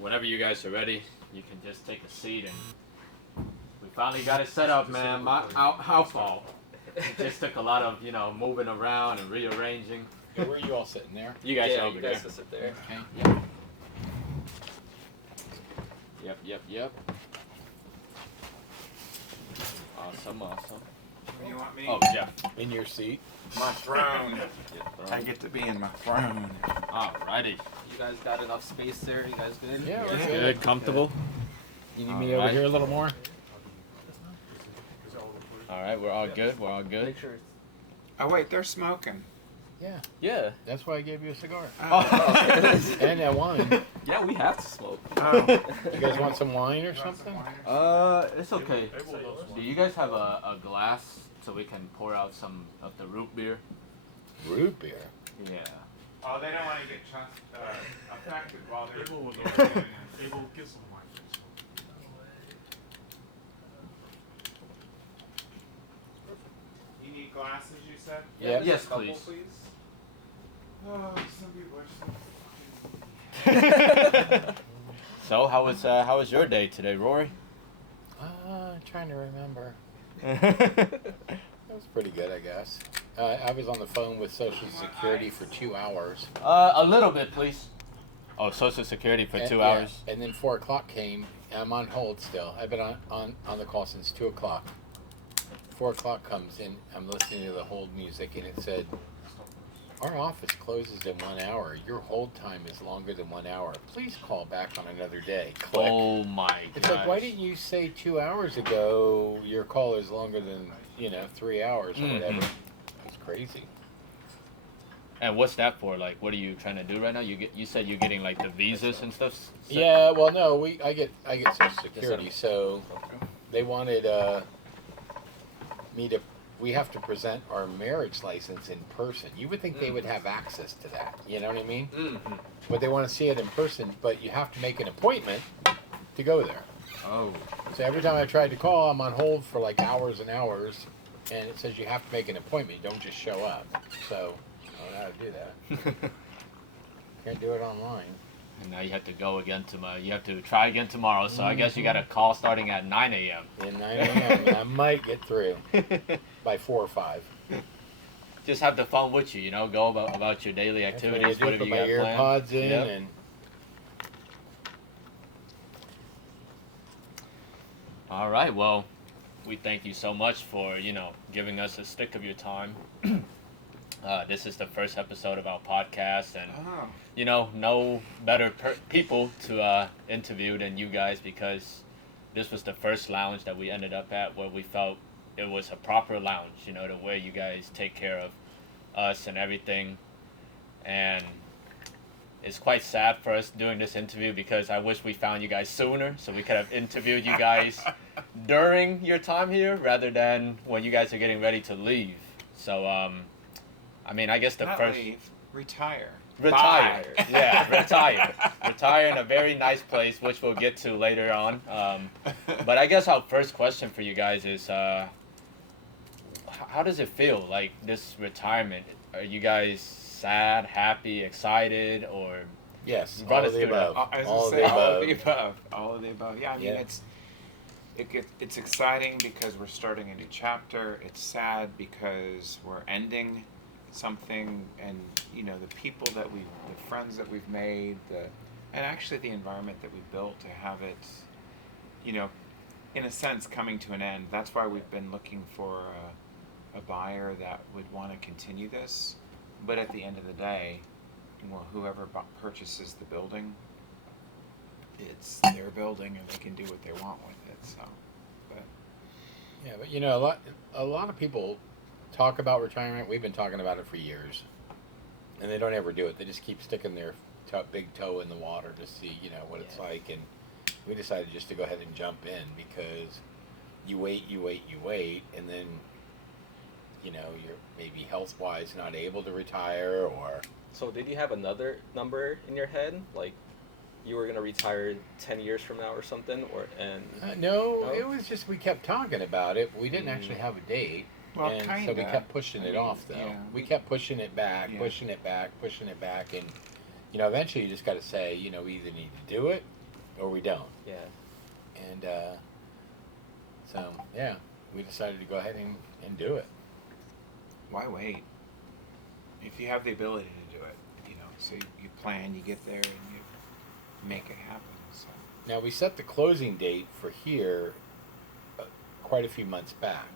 whenever you guys are ready, you can just take a seat and we finally got it set up, man. Our fault. It just took a lot of, moving around and rearranging. Yeah, where are you all sitting there? You guys are over you there. guys can sit there. Okay. Yep. Awesome. Where do you want me? Oh, Jeff. In your seat. My throne. I get to be in my throne. Alrighty. You guys got enough space there? You guys good? Yeah, we're Yeah. Good, comfortable. You need me over here a little more? Alright, we're all good. Make sure it's... Oh wait, they're smoking. Yeah. Yeah. That's why I gave you a cigar. Oh. And that wine. Yeah, we have to smoke. Oh. You guys want some wine or something? It's okay. Do you guys have a glass so we can pour out some of the root beer? Root beer. Yeah. Oh, they don't want to get affected while they're. Abel was over there. Abel, get some wine. You need glasses, you said? Yeah. Yes, a couple, please. Oh, some people are so. So how was your day today, Rory? Trying to remember. That was pretty good, I guess. I was on the phone with Social Security for 2 hours. A little bit, please. Oh, Social Security for 2 hours. Yeah, and then 4 o'clock came. I'm on hold still. I've been on the call since 2 o'clock. 4 o'clock comes in. I'm listening to the hold music, and it said, "Our office closes in 1 hour. Your hold time is longer than 1 hour. Please call back on another day." Click. Oh my It's like, why didn't you say 2 hours ago your call is longer than 3 hours or whatever? It's crazy. And what's that for? Like, what are you trying to do right now? You said you're getting like the visas and stuff. Yeah, well, no, I get Social Security, so they wanted me to. We have to present our marriage license in person. You would think they would have access to that. You know what I mean? Mm-hmm. But they want to see it in person, but you have to make an appointment to go there. Oh. So every time I tried to call, I'm on hold for like hours and hours, and it says you have to make an appointment. You don't just show up. So I don't know how to do that. Can't do it online. And now you have to go again tomorrow. You have to try again tomorrow. So I guess you got a call starting at 9 a.m. At 9 a.m. and I might get through by 4 or 5. Just have the phone with you. Go about your daily That's what I activities. do, Whatever put you my got planned. AirPods in Yep. and All right. Well, we thank you so much for giving us a stick of your time. This is the first episode of our podcast, and Oh. no better people to interview than you guys, because this was the first lounge that we ended up at where we felt it was a proper lounge, the way you guys take care of us and everything. And it's quite sad for us doing this interview because I wish we found you guys sooner so we could have interviewed you guys during your time here rather than when you guys are getting ready to leave. So, I guess the Not first... leave. Retire. Retire. Bye. Yeah, retire. Retire in a very nice place, which we'll get to later on. But I guess our first question for you guys is, how does it feel, like, this retirement? Are you guys sad, happy, excited, or... yes, Run all us of the through that. above. I was All gonna of say the all of above. the above. All of the above. Yeah, I mean Yeah. it's exciting because we're starting a new chapter. It's sad because we're ending something, and the people the friends that we've made, and actually the environment that we built to have it, in a sense coming to an end. That's why we've been looking for a buyer that would want to continue this. But at the end of the day, whoever purchases the building, it's their building and they can do what they want with it. So, but Yeah, but a lot of people talk about retirement. We've been talking about it for years, and they don't ever do it. They just keep sticking their big toe in the water to see, what it's like. And we decided just to go ahead and jump in because you wait, and then you're maybe health-wise not able to retire, or So did you have another number in your head? Like you were going to retire 10 years from now or something? no, No? it was just we kept talking about it. But we didn't actually have a date. well, And kind so of. we kept pushing it off, though. Yeah, We kept pushing it back, Yeah. pushing it back, and eventually you just got to say, we either need to do it or we don't. Yeah. And so, yeah, we decided to go ahead and do it. Why wait? If you have the ability to do it, so you plan, you get there, and you make it happen. So. Now, we set the closing date for here quite a few months back.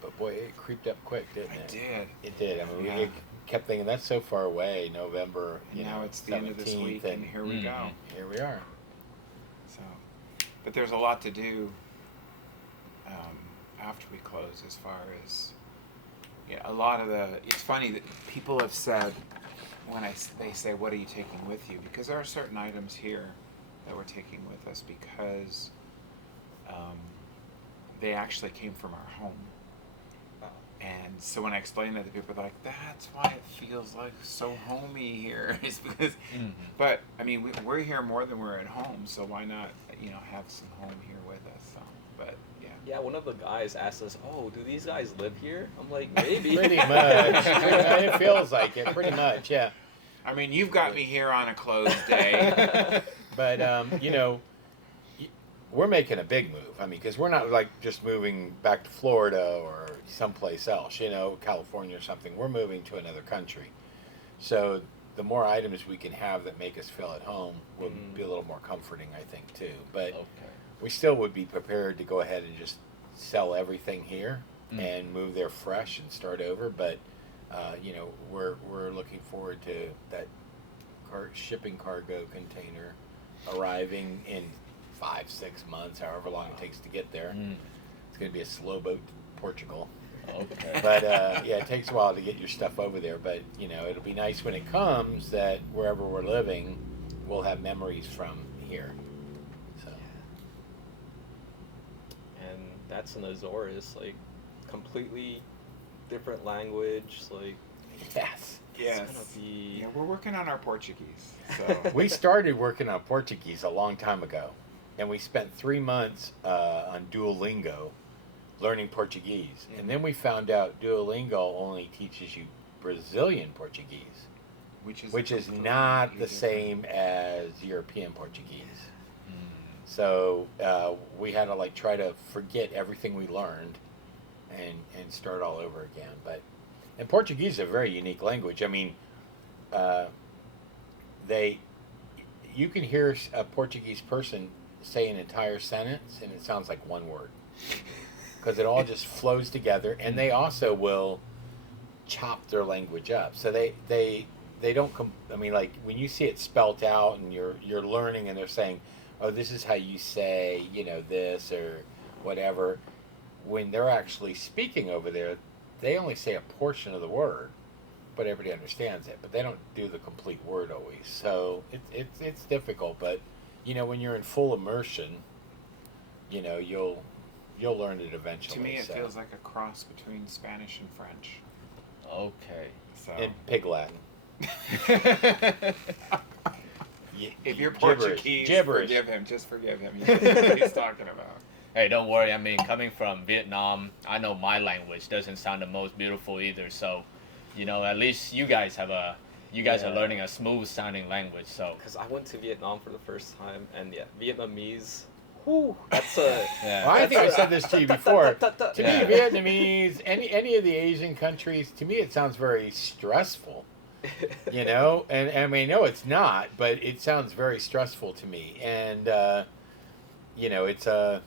But boy, it creeped up quick, didn't it? It did. It did. I mean, Yeah. we kept thinking that's so far away, November. And now it's the end of this 17th, week, and here we go. Here we are. So, but there's a lot to do after we close, as far as a lot of the. It's funny that people have said when they say, "What are you taking with you?" Because there are certain items here that we're taking with us because they actually came from our home. And so when I explain that to people, they're like, "That's why it feels like so homey here." It's because, but I mean, we're here more than we're at home, so why not, have some home here with us? So, but yeah. Yeah, one of the guys asked us, "Oh, do these guys live here?" I'm like, "Maybe." Pretty much. It feels like it. Pretty much, yeah. I mean, you've got me here on a closed day. But we're making a big move. I mean, because we're not like just moving back to Florida or someplace else, California or something. We're moving to another country. So the more items we can have that make us feel at home will be a little more comforting, I think, too. But we still would be prepared to go ahead and just sell everything here and move there fresh and start over. But, we're looking forward to that shipping cargo container arriving in 5-6 months, however long it takes to get there. It's going to be a slow boat to Portugal. Okay. But it takes a while to get your stuff over there. But it'll be nice when it comes that wherever we're living, we'll have memories from here. So. And that's in Azores, like completely different language. Like Yes. Yes. it's gonna be. Yeah, we're working on our Portuguese. So We started working on Portuguese a long time ago, and we spent 3 months on Duolingo learning Portuguese. And then we found out Duolingo only teaches you Brazilian Portuguese, which is not the completely same as European Portuguese. So we had to try to forget everything we learned and start all over again. And Portuguese is a very unique language. I mean, you can hear a Portuguese person say an entire sentence and it sounds like one word because it all just flows together. And they also will chop their language up. So they don't when you see it spelt out and you're learning and they're saying, "Oh, this is how you say this or whatever," when they're actually speaking over there, they only say a portion of the word, but everybody understands it. But they don't do the complete word always. So it's difficult. But when you're in full immersion, you'll learn it eventually. to me, it feels like a cross between Spanish and French. Okay. So And Pig Latin. if you're Gibberish. Portuguese, Gibberish. forgive him. Just forgive him. He knows what he's talking about. Hey, don't worry. I mean, coming from Vietnam, I know my language doesn't sound the most beautiful either. So, at least you guys are learning a smooth sounding language. So, Because I went to Vietnam for the first time, and Vietnamese. Whew, that's a. yeah. Well, I think I said this to you before. To Yeah. me, Vietnamese, any of the Asian countries, to me it sounds very stressful. And I mean, no, it's not, but it sounds very stressful to me. And it's a.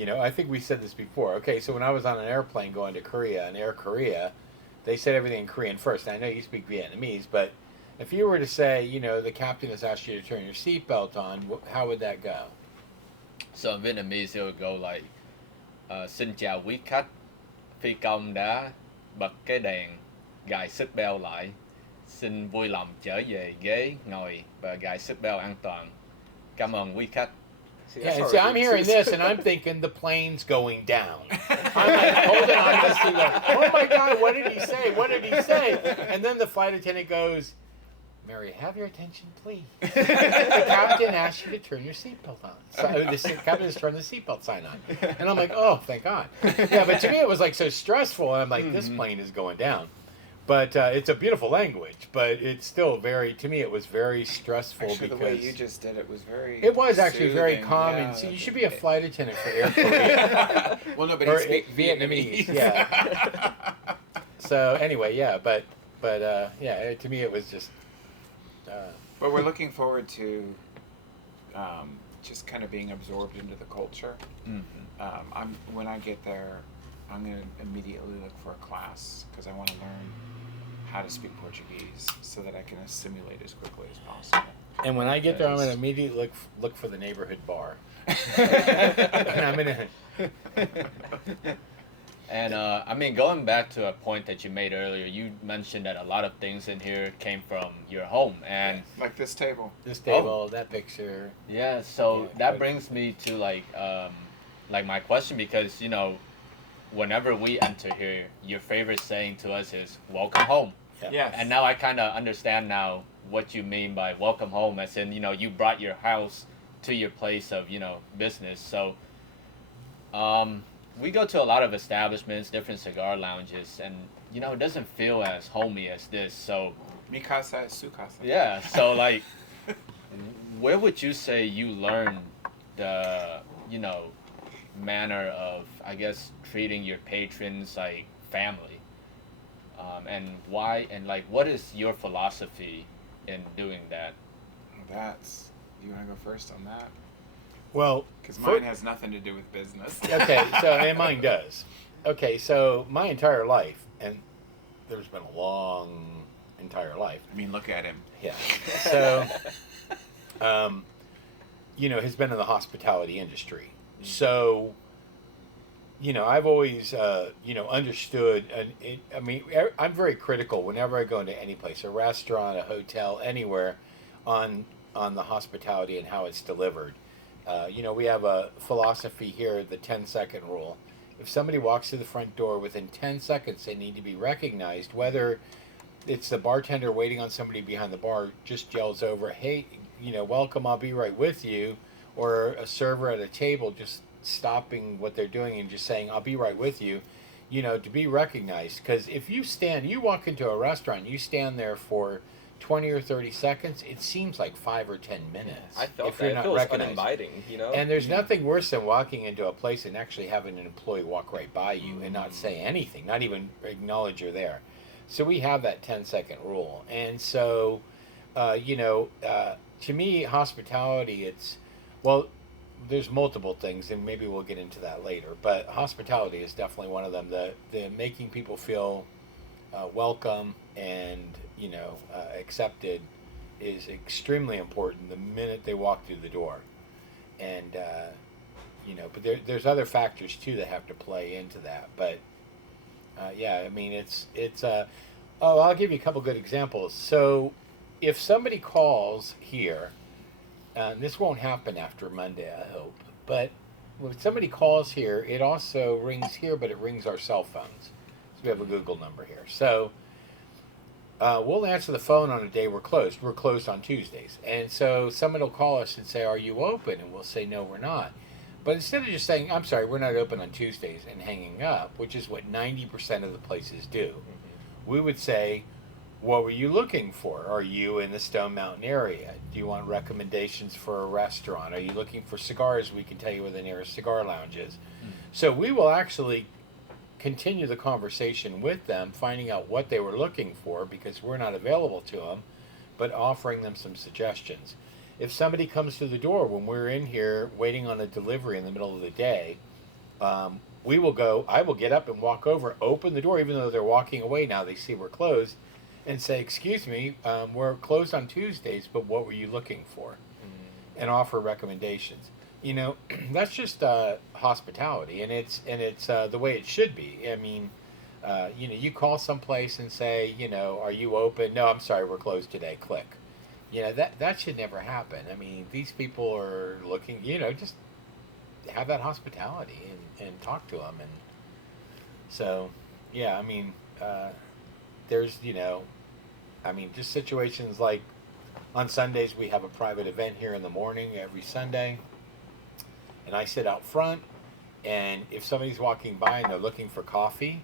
I think we said this before. Okay, so when I was on an airplane going to Korea, in Air Korea, they said everything in Korean first. And I know you speak Vietnamese, but if you were to say, the captain has asked you to turn your seatbelt on, how would that go? So in Vietnamese, it would go like, "Xin chào quý khách, phi công đã bật cái đèn, gài seatbelt lại, xin vui lòng trở về ghế ngồi và gài seatbelt an toàn. Cảm ơn quý khách." See, I'm hearing this and I'm thinking the plane's going down. I'm like holding on to this thing going, "Oh my God, what did he say? What did he say?" And then the flight attendant goes, "Mary, have your attention, please. The captain asked you to turn your seatbelt on." So the captain has turned the seatbelt sign on. And I'm like, "Oh, thank God." Yeah, but to me it was so stressful. And I'm like, this plane is going down. But it's a beautiful language, but it's still to me, it was very stressful Actually, because the way you just did it was very. it was actually very soothing, calm. yeah, And so you should be a flight attendant for Air Korea. Well, no, but Or he speaks Vietnamese, Vietnamese. yeah. So anyway, yeah, but yeah, to me it was just. But we're looking forward to just kind of being absorbed into the culture. When I get there, I'm going to immediately look for a class because I want to learn how to speak Portuguese so that I can assimilate as quickly as possible. And when I get there, I'm going to immediately look for the neighborhood bar. And I'm going to. And I mean, going back to a point that you made earlier, you mentioned that a lot of things in here came from your home, and Like this table. This table, that picture. yeah, so Yeah, that but- brings me to like my question, because whenever we enter here, your favorite saying to us is "Welcome home," Yeah. Yes. and now I kind of understand now what you mean by "Welcome home," as in you brought your house to your place of business. So, we go to a lot of establishments, different cigar lounges, and it doesn't feel as homey as this. So Mi casa es su casa. yeah, so like, where would you say you learned the manner of, I guess, treating your patrons like family, and why, and like, what is your philosophy in doing that? That's. You want to go first on that? Well, Because mine has nothing to do with business. okay, and mine does. Okay, so my entire life, and there's been a long entire life. I mean, look at him. Yeah. So, has been in the hospitality industry. So, I've always, understood, I'm very critical whenever I go into any place, a restaurant, a hotel, anywhere, on the hospitality and how it's delivered. We have a philosophy here, the 10-second rule. If somebody walks through the front door, within 10 seconds, they need to be recognized, whether it's the bartender waiting on somebody behind the bar, just yells over, "Hey, welcome, I'll be right with you," or a server at a table just stopping what they're doing and just saying, "I'll be right with you," to be recognized. Because if you walk into a restaurant, you stand there for 20 or 30 seconds, it seems like 5 or 10 minutes. I felt if that. you're It not feels recognized. uninviting, And there's nothing worse than walking into a place and actually having an employee walk right by you and not say anything, not even acknowledge you're there. So we have that 10-second rule. And so, to me, hospitality, there's multiple things, and maybe we'll get into that later. But hospitality is definitely one of them. The making people feel welcome and accepted is extremely important the minute they walk through the door. And but there's other factors too that have to play into that. But I'll give you a couple good examples. So if somebody calls here, this won't happen after Monday, I hope, but when somebody calls here, it also rings here, but it rings our cell phones. So we have a Google number here. So we'll answer the phone on a day we're closed. We're closed on Tuesdays. And so someone will call us and say, "Are you open?" And we'll say, "No, we're not." But instead of just saying, "I'm sorry, we're not open on Tuesdays," and hanging up, which is what 90% of the places do, we would say, "What were you looking for? Are you in the Stone Mountain area? Do you want recommendations for a restaurant? Are you looking for cigars? We can tell you where the nearest cigar lounge is." So we will actually continue the conversation with them, finding out what they were looking for, because we're not available to them, but offering them some suggestions. If somebody comes to the door when we're in here waiting on a delivery in the middle of the day, I will get up and walk over, open the door, even though they're walking away now, they see we're closed, and say, "Excuse me, we're closed on Tuesdays, but what were you looking for?" And offer recommendations. That's just hospitality, and it's the way it should be. I mean, you call someplace and say, "Are you open?" "No, I'm sorry, we're closed today." Click. That should never happen. I mean, these people are looking. Just have that hospitality and talk to them, and so yeah. I mean, there's just situations like on Sundays we have a private event here in the morning every Sunday. And I sit out front, and if somebody's walking by and they're looking for coffee,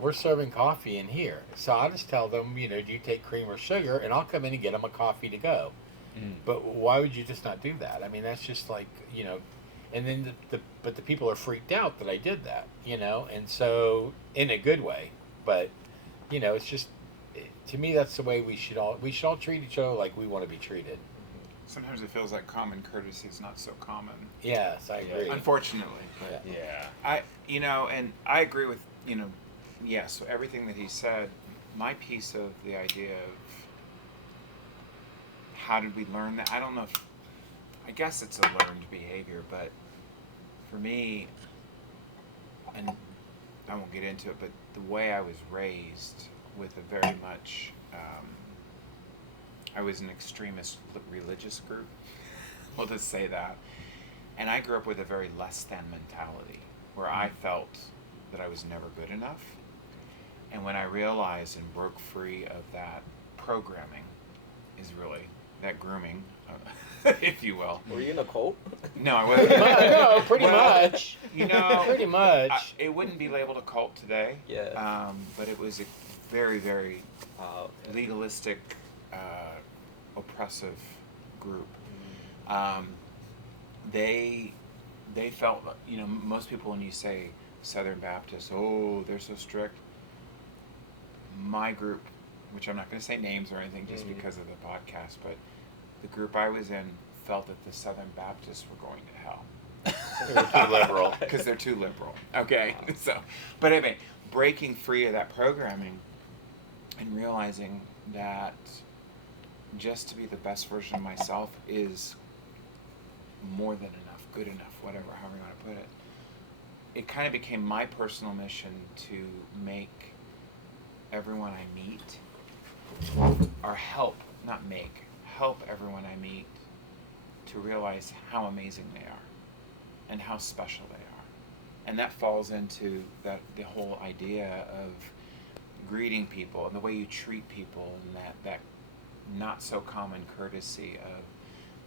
we're serving coffee in here. So I'll just tell them, do you take cream or sugar? And I'll come in and get them a coffee to go. Mm. But why would you just not do that? I mean, that's just like, and then but the people are freaked out that I did that, and so in a good way. But, it's just, to me, that's the way we should all treat each other like we want to be treated. Sometimes it feels like common courtesy is not so common. Yes, I agree. Unfortunately. Yeah. Yeah. And I agree with, yes, everything that he said. My piece of the idea of how did we learn that? I don't know I guess it's a learned behavior, but for me, and I won't get into it, but the way I was raised with a very much, I was an extremist religious group. We'll just say that. And I grew up with a very less than mentality where I felt that I was never good enough. And when I realized and broke free of that programming is really that grooming, if you will. Were you in a cult? No, I wasn't. No, pretty much. Pretty much. It wouldn't be labeled a cult today. Yeah. But it was a very, very Okay. legalistic, oppressive group. They felt, most people when you say Southern Baptist, oh, they're so strict. My group, which I'm not going to say names or anything just because of the podcast, but the group I was in felt that the Southern Baptists were going to hell. They were too liberal. Because they're too liberal. Okay. So, but anyway, breaking free of that programming and realizing that just to be the best version of myself is more than enough, good enough, whatever, however you want to put it. It kind of became my personal mission to make everyone I meet, or help everyone I meet to realize how amazing they are and how special they are. And that falls into the whole idea of greeting people and the way you treat people, and that not so common courtesy of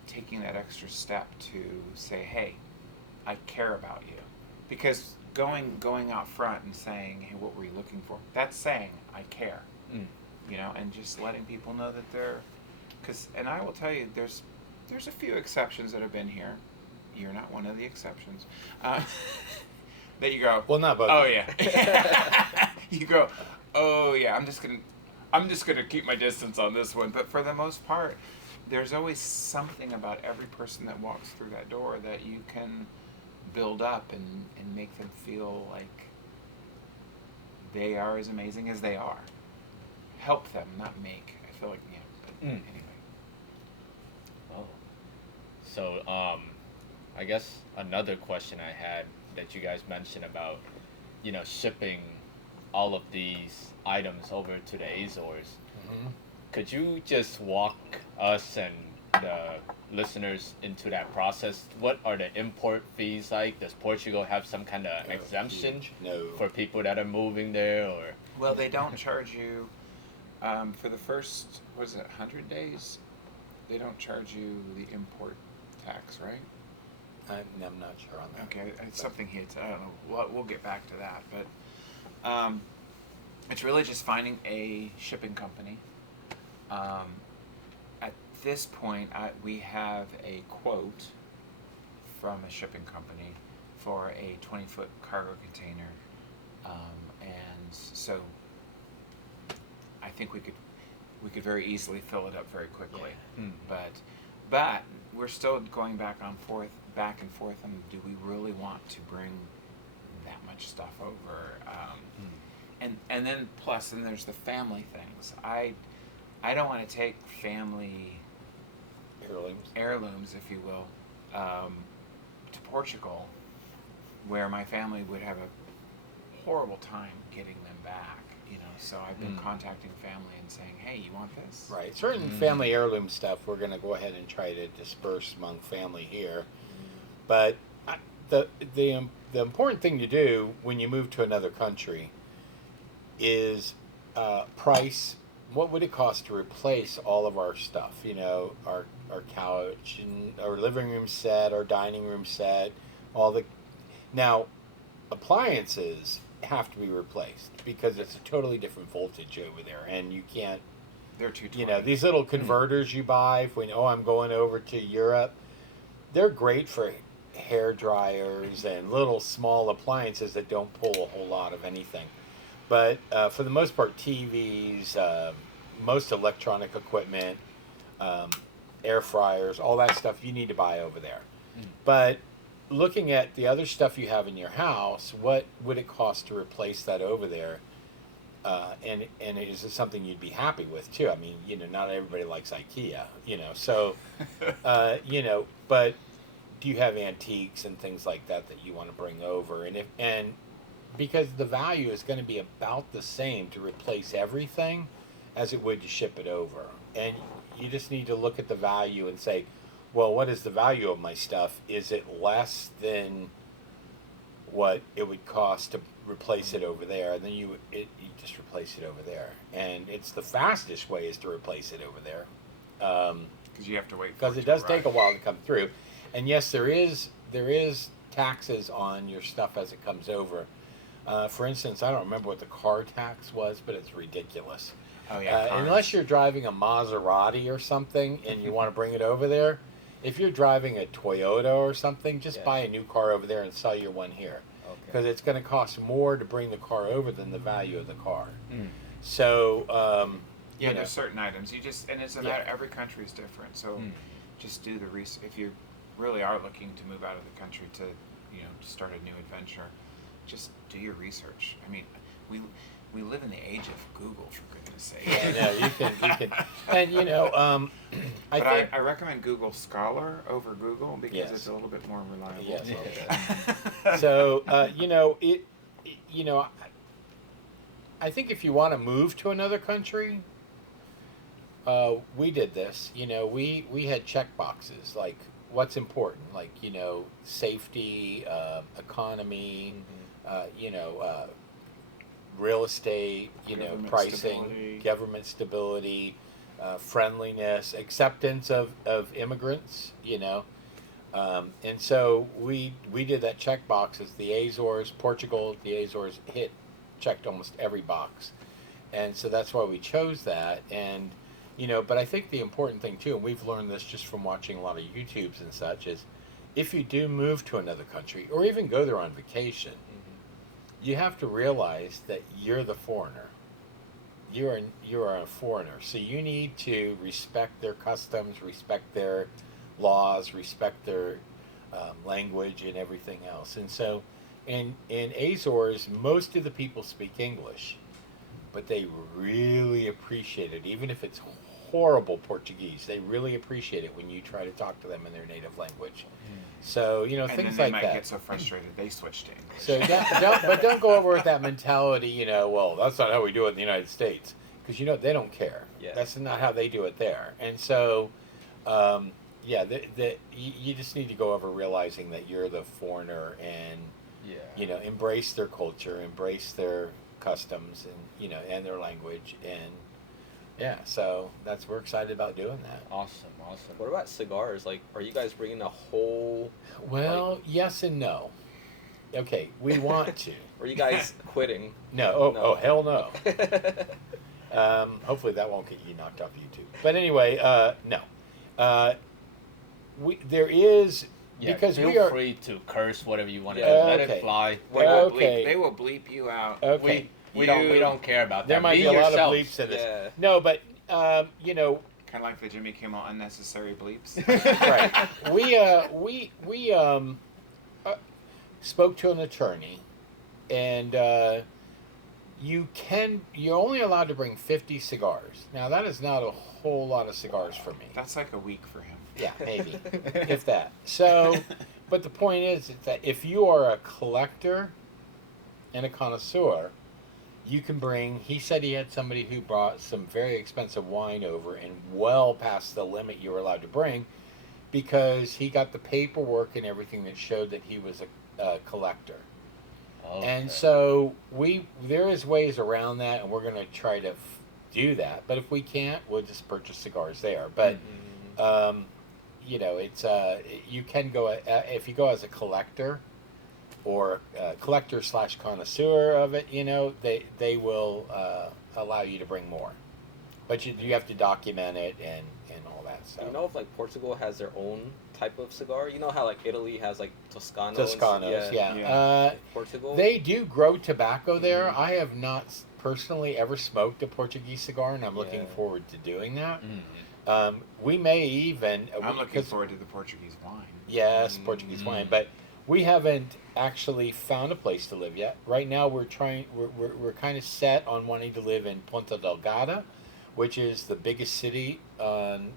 taking that extra step to say, hey, I care about you. Because going out front and saying, hey, what were you looking for? That's saying, I care. And just letting people know that they're, and I will tell you, there's a few exceptions that have been here. You're not one of the exceptions. That you go, Well, not both. oh yeah. You go, oh yeah, I'm just gonna keep my distance on this one. But for the most part, there's always something about every person that walks through that door that you can build up and make them feel like they are as amazing as they are. Help them, not make. I feel like, but anyway. Oh. So, I guess another question I had that you guys mentioned about, shipping all of these items over to the Azores. Mm-hmm. Could you just walk us and the listeners into that process? What are the import fees like? Does Portugal have some kind of exemption Huge. No. for people that are moving there, or? Well, they don't charge you for the first, 100 days? They don't charge you the import tax, right? I'm not sure on that. Okay, it's something here. I don't know. We'll get back to that, but it's really just finding a shipping company. At this point, we have a quote from a shipping company for a 20-foot cargo container, and so I think we could very easily fill it up very quickly. Mm. But we're still going back and forth on, do we really want to bring that much stuff over? And then plus, then there's the family things. I don't want to take family heirlooms, if you will, to Portugal, where my family would have a horrible time getting them back. So I've been contacting family and saying, hey, you want this? Right. Certain family heirloom stuff we're going to go ahead and try to disperse among family here. But the important thing to do when you move to another country is price. What would it cost to replace all of our stuff? Our couch and our living room set, our dining room set, all the. Now, appliances have to be replaced because it's a totally different voltage over there, and you can't. They're 220. You know, these little converters you buy when I'm going over to Europe, they're great for hair dryers and little small appliances that don't pull a whole lot of anything. But for the most part, TVs, most electronic equipment, air fryers, all that stuff you need to buy over there. But looking at the other stuff you have in your house, what would it cost to replace that over there? And is it something you'd be happy with too? I mean, not everybody likes IKEA, so, but do you have antiques and things like that you want to bring over? And because the value is going to be about the same to replace everything as it would to ship it over. And you just need to look at the value and say, well, what is the value of my stuff? Is it less than what it would cost to replace it over there? And then you just replace it over there. And it's the fastest way is to replace it over there. Because you have to wait. Because it does take a while to come through. And yes, there is taxes on your stuff as it comes over. For instance, I don't remember what the car tax was, but it's ridiculous. Oh yeah. Unless you're driving a Maserati or something and you want to bring it over there, if you're driving a Toyota or something, just buy a new car over there and sell your one here. Because it's going to cost more to bring the car over than the value of the car. So, there's certain items and it's a matter. Every country is different. So, just do the research. If you really are looking to move out of the country to start a new adventure, just do your research. I mean, we live in the age of Google, for goodness sake. Yeah, you can, and I recommend Google Scholar over Google because it's a little bit more reliable. Yes. So I think if you want to move to another country, we did this. We had check boxes like what's important, like safety, economy, real estate, Government pricing, stability. government stability, friendliness, acceptance of immigrants, and so we did that check boxes. The Azores, Portugal, the Azores checked almost every box, and so that's why we chose that. And but I think the important thing too, and we've learned this just from watching a lot of YouTubes and such, is if you do move to another country or even go there on vacation, you have to realize that you're the foreigner. You are a foreigner, so you need to respect their customs, respect their laws, respect their language and everything else. And so, in Azores, most of the people speak English, but they really appreciate it, even if it's horrible Portuguese. They really appreciate it when you try to talk to them in their native language. So and things then like they might that. get so frustrated they switch to English. So don't go over with that mentality. Well, that's not how we do it in the United States, because they don't care. Yeah. That's not how they do it there. And so, you just need to go over realizing that you're the foreigner and embrace their culture, embrace their customs, and and their language, and so we're excited about doing that. Awesome. What about cigars? Like, are you guys bringing a whole? Well, yes and no. Okay, we want to. Or are you guys quitting? No. No. Oh, hell no. Hopefully that won't get you knocked off YouTube. But anyway, no. There is because feel we are free to curse whatever you want to Yeah. do. Let Okay. it fly. Okay. They will bleep you out. okay. We don't care about that. There might be a lot of bleeps in this. Yeah. No, but Kind of like the Jimmy Kimmel unnecessary bleeps. right. We spoke to an attorney, and you're only allowed to bring 50 cigars. Now that is not a whole lot of cigars for me. That's like a week for him. Yeah, maybe, if that. So, but the point is that if you are a collector and a connoisseur, you can bring. He said he had somebody who brought some very expensive wine over and well past the limit you were allowed to bring, because he got the paperwork and everything that showed that he was a collector. Okay. And so there is ways around that, and we're going to try to do that. But if we can't, we'll just purchase cigars there. But it's you can go if you go as a collector, or collector / connoisseur of it, they will allow you to bring more, but you have to document it and all that stuff. You know if like Portugal has their own type of cigar? You know how like Italy has like Toscanos? Toscanos, yeah. Yeah. Portugal? They do grow tobacco there. Mhm. I have not personally ever smoked a Portuguese cigar, and I'm looking Yeah. forward to doing that. Mm. We may even. I'm looking forward to the Portuguese wine. Yes, Portuguese wine, but we haven't actually found a place to live yet. Right now, we're kind of set on wanting to live in Ponta Delgada, which is the biggest city on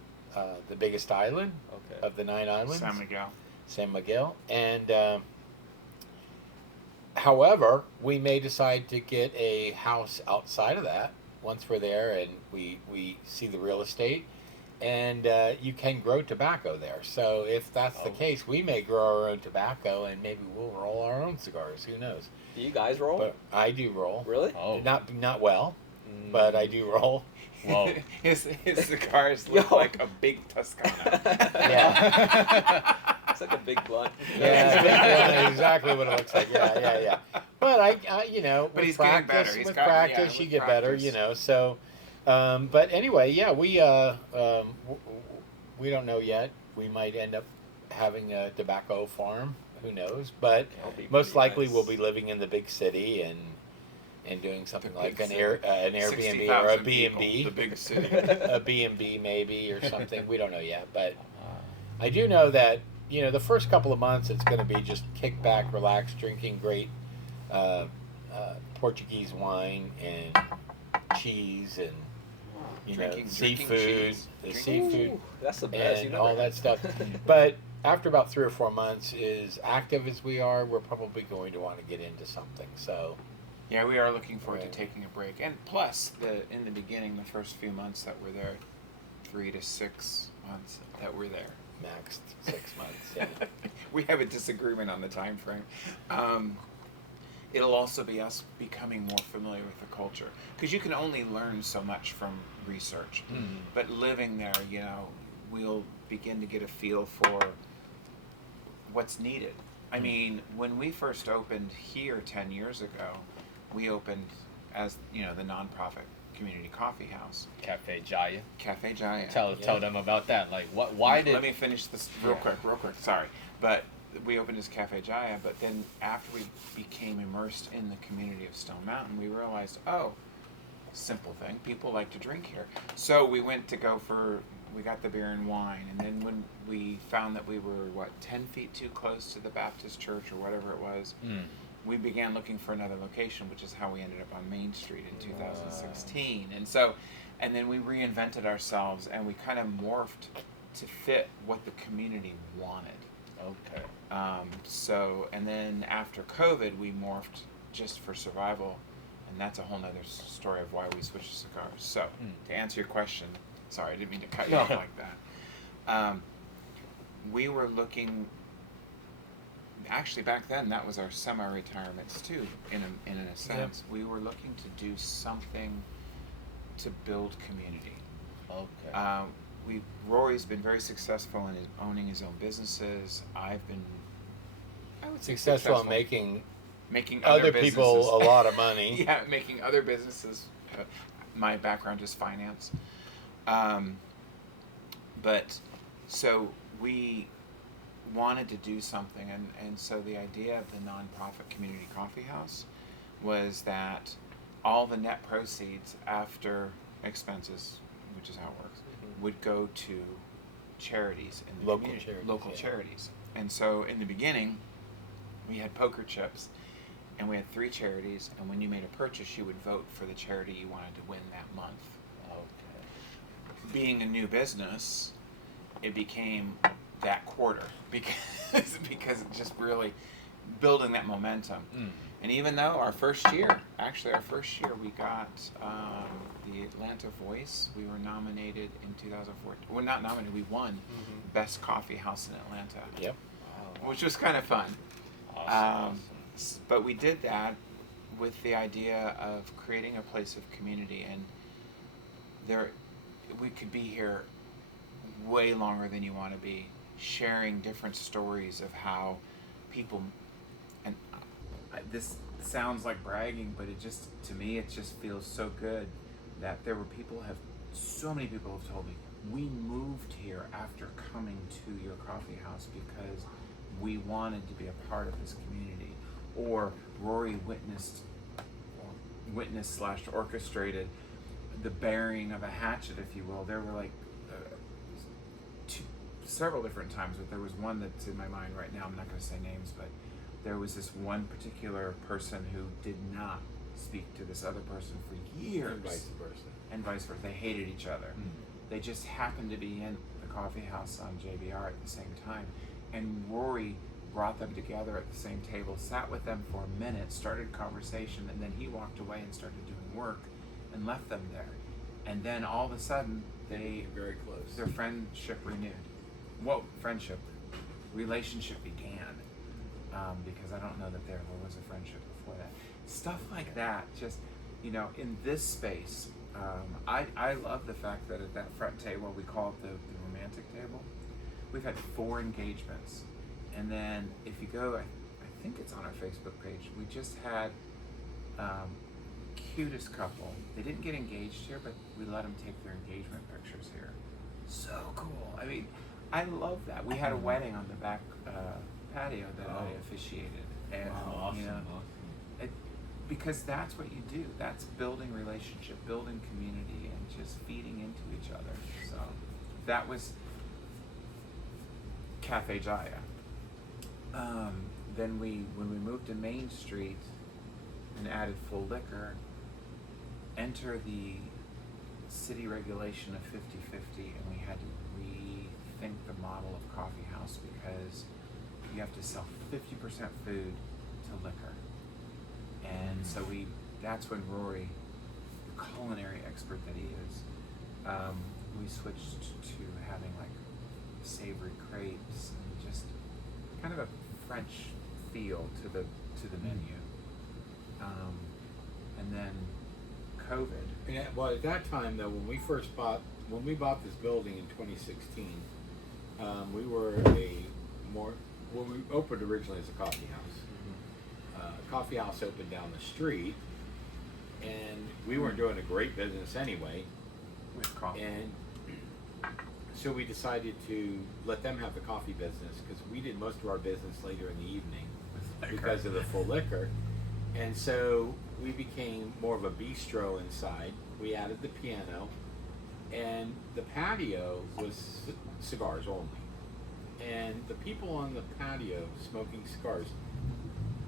the biggest island Okay. of the 9 islands. San Miguel. San Miguel. And however, we may decide to get a house outside of that once we're there and we see the real estate. And you can grow tobacco there. So if that's the case, we may grow our own tobacco and maybe we'll roll our own cigars. Who knows? Do you guys roll? But I do roll. Really? Oh. Not well, but I do roll. Whoa. his cigars look Yo. like a big Toscano. Yeah. It's like a big blunt. Yeah, that's exactly what it looks like. Yeah. But I But with he's getting practice, better. He's with gotten- practice, yeah, you with get better. practice. So, but anyway, yeah, we don't know yet. We might end up having a tobacco farm. Who knows? But That'll be most pretty likely nice. we'll be living in the big city and doing something The like big an Airbnb or a 60,000 people, B&B. The big city. A B&B maybe or something. We don't know yet, but I do know that the first couple of months it's going to be just kick back, relax, drinking great Portuguese wine and cheese and Drinking seafood, cheese. the Drinking- seafood Ooh, that's the best. and all that stuff. But after about 3 or 4 months, as active as we are, we're probably going to want to get into something. So Yeah, we are looking forward Right. to taking a break, and plus in the beginning, the first few months that we're there, 3 to 6 months that we're there. max 6 months. Yeah. We have a disagreement on the time frame. It'll also be us becoming more familiar with the culture, because you can only learn so much from research. But living there, we'll begin to get a feel for what's needed. I mean, when we first opened here 10 years ago, we opened as the nonprofit community coffee house, Cafe Jaya. Cafe Giant. Tell them about that. Like, why did? Let me finish this real quick. Sorry, but we opened as Cafe Jaya, but then after we became immersed in the community of Stone Mountain, we realized, simple thing, people like to drink here. So we went to we got the beer and wine, and then when we found that we were 10 feet too close to the Baptist church or whatever it was, we began looking for another location, which is how we ended up on Main Street in 2016. And then we reinvented ourselves, and we kind of morphed to fit what the community wanted. Okay. And then after COVID, we morphed just for survival, and that's a whole nother story of why we switched to cigars. So, to answer your question, sorry, I didn't mean to cut you off like that. We were looking. Actually, back then, that was our semi-retirements too. In a sense, we were looking to do something to build community. Okay. Rory's been very successful in owning his own businesses. I've been, I would say, Successful in making other people businesses- a lot of money. Yeah, making other businesses. My background is finance. But so we wanted to do something, and so the idea of the nonprofit community coffee house was that all the net proceeds after expenses, which is how it works, would go to charities in the Local community, charities, local yeah. charities. And so in the beginning, we had poker chips, and we had 3 charities, and when you made a purchase, you would vote for the charity you wanted to win that month. Okay. Being a new business, it became that quarter because it just really building that momentum. And even though our first year, we got the Atlanta Voice. We were nominated in 2014. Well, not nominated, we won Best Coffee House in Atlanta. Yep. Which was kind of fun. Awesome. But we did that with the idea of creating a place of community, and we could be here way longer than you want to be, sharing different stories of how people and this sounds like bragging, but to me it just feels so good that so many people have told me, we moved here after coming to your coffee house because we wanted to be a part of this community, or Rory witnessed / orchestrated the burying of a hatchet, if you will. There were like several different times, but there was one that's in my mind right now. I'm not going to say names, but there was this one particular person who did not speak to this other person for years. And vice versa. They hated each other. They just happened to be in the coffee house on JBR at the same time. And Rory brought them together at the same table, sat with them for a minute, started conversation, and then he walked away and started doing work and left them there. And then all of a sudden, very close. Their friendship renewed. Relationship began. Because I don't know that there was a friendship before that. Stuff like that, just, in this space, I love the fact that at that front table, we call it the romantic table, we've had 4 engagements. And then if you go, I think it's on our Facebook page, we just had cutest couple. They didn't get engaged here, but we let them take their engagement pictures here. So cool. I mean, I love that. We had a wedding on the back patio that I officiated, and Awesome. because that's what you do. That's building relationship, building community, and just feeding into each other. So that was Cafe Jaya. Then when we moved to Main Street and added full liquor, enter the city regulation of 50/50, and we had to rethink the model of coffee house because you have to sell 50% food to liquor. And so that's when Rory, the culinary expert that he is, we switched to having like savory crepes and just kind of a French feel to the menu. And then COVID. And at that time though, when we bought this building in 2016, we were when we opened originally as a coffee house. A coffee house opened down the street, and we weren't doing a great business anyway. With coffee. And so we decided to let them have the coffee business because we did most of our business later in the evening because of the full liquor. And so we became more of a bistro inside. We added the piano, and the patio was cigars only. And the people on the patio smoking cigars,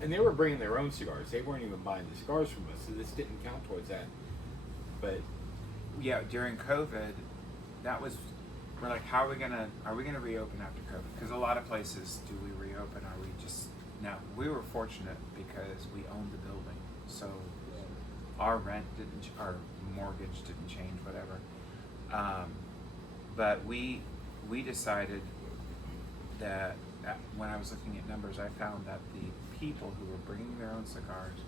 and they were bringing their own cigars. They weren't even buying the cigars from us, so this didn't count towards that. But yeah, during COVID, we're like, are we gonna reopen after COVID? Because a lot of places, do we reopen? Are we just no? We were fortunate because we owned the building, so our mortgage didn't change, whatever. But we decided that when I was looking at numbers, I found that the people who were bringing their own cigars,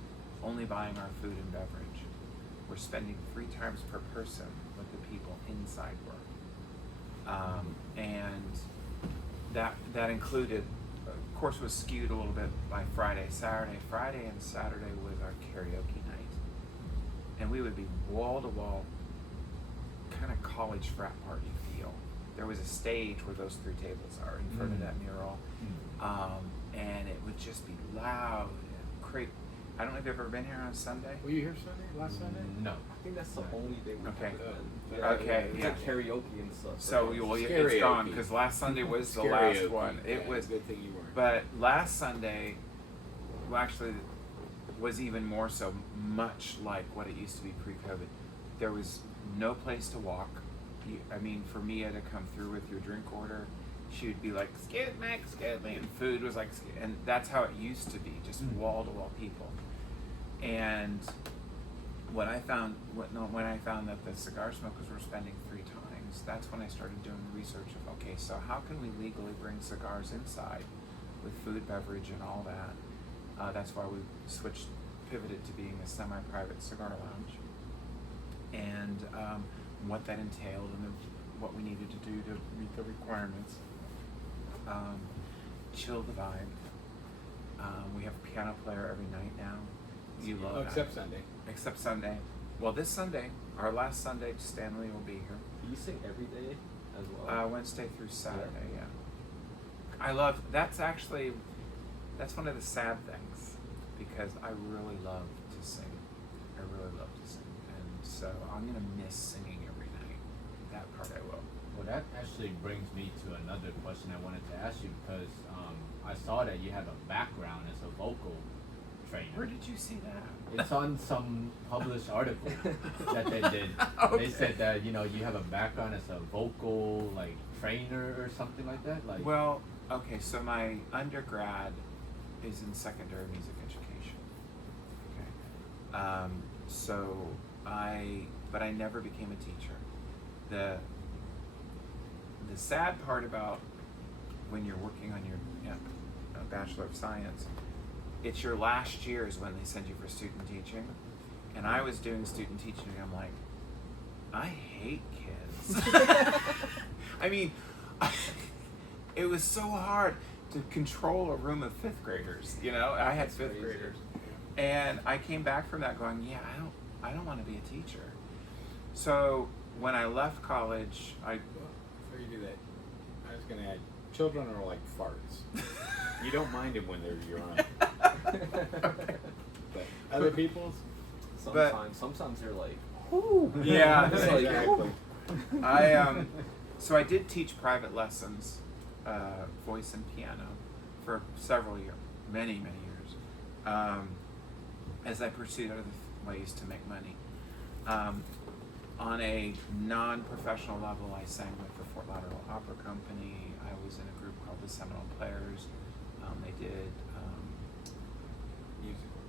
only buying our food and beverage, were spending 3 times per person what the people inside were. And that included, of course, was skewed a little bit by Friday and Saturday was our karaoke night. And we would be wall to wall, kind of college frat party feel. There was a stage where those 3 tables are in front of that mural. And it would just be loud and crazy. I don't know if you've ever been here on Sunday. were you here last Sunday? No. I think that's the only day we Okay. Okay, yeah. like karaoke and stuff. So right? it's gone because last Sunday was the last one. It was, good thing you weren't. but last Sunday, actually, was even more so, much like what it used to be pre-COVID. There was no place to walk. For Mia to come through with your drink order, she would be like, excuse me, and food was like, and that's how it used to be, just wall-to-wall people. And when I found that the cigar smokers were spending 3 times, that's when I started doing the research of, okay, so how can we legally bring cigars inside with food, beverage, and all that? That's why we pivoted to being a semi-private cigar lounge. And what that entailed and what we needed to do to meet the requirements. Chill the vibe. We have a piano player every night now. You love that. Except Sunday. Except Sunday. Well, this Sunday, our last Sunday, Stanley will be here. Do you sing every day as well? Wednesday through Saturday, yeah. I love, that's one of the sad things, because I really love to sing. I really love to sing. And so I'm going to miss singing every night. That part I will. Well, that actually brings me to another question I wanted to ask you, because I saw that you have a background as a vocal trainer. Where did you see that? It's on some published article that they did. Okay. They said that, you know, you have a background as a vocal, like, trainer or something like that. Like, Well, okay, so my undergrad is in secondary music education. Okay. But I never became a teacher. The sad part about when you're working on your Bachelor of Science, it's your last year is when they send you for student teaching. And I was doing student teaching, and I'm like, I hate kids. I mean, it was so hard to control a room of fifth graders. You know, I had fifth graders, and I came back from that going, yeah, I don't want to be a teacher. So when I left college, Before you do that, I was going to add, children are like farts. You don't mind them when they're your own. But other people's? Sometimes they're like, yeah, It's like, exactly. So I did teach private lessons, voice and piano, for several years, many years, as I pursued other ways to make money. On a non-professional level, I sang with the Fort Lauderdale Opera Company. I was in a group called the Seminole Players. They did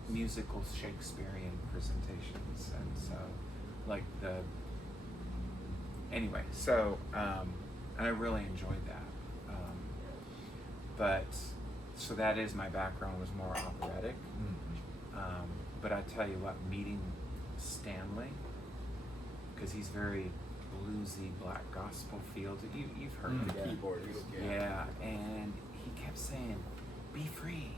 musical Shakespearean presentations, and so and I really enjoyed that. But so that is my background, was more operatic. But I tell you what, meeting Stanley, because he's very bluesy, black gospel feel. You've heard of The it. keyboardist. Yeah, and he kept saying, be free,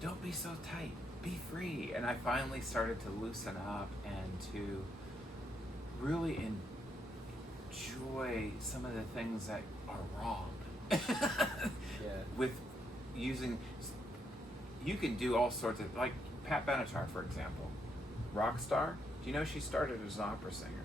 don't be so tight, be free. And I finally started to loosen up and to really enjoy some of the things that are wrong. With using, you can do all sorts of, like Pat Benatar, for example, rock star. Do you know she started as an opera singer?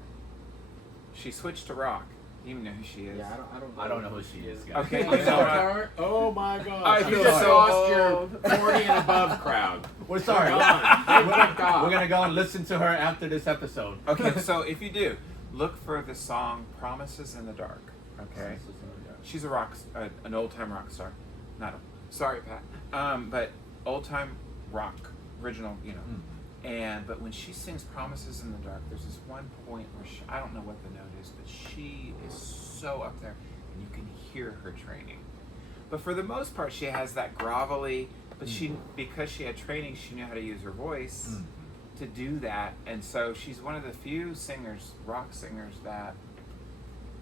She switched to rock. You even know who she is? yeah, I don't know who she is, guys. Okay, I'm you know what? sorry. Oh my God! I You feel just so lost your old. 40 and above crowd. We're sorry. Come on. We're gonna go and listen to her after this episode. Okay, so if you do, look for the song "Promises in the Dark." Okay, she's an old-time rock star. Sorry, Pat. But old-time rock, original, you know. But when she sings "Promises in the Dark," there's this one point where I don't know what the note is, but she is so up there, and you can hear her training. But for the most part, she has that grovelly. But because she had training, she knew how to use her voice to do that, and so she's one of the few rock singers that,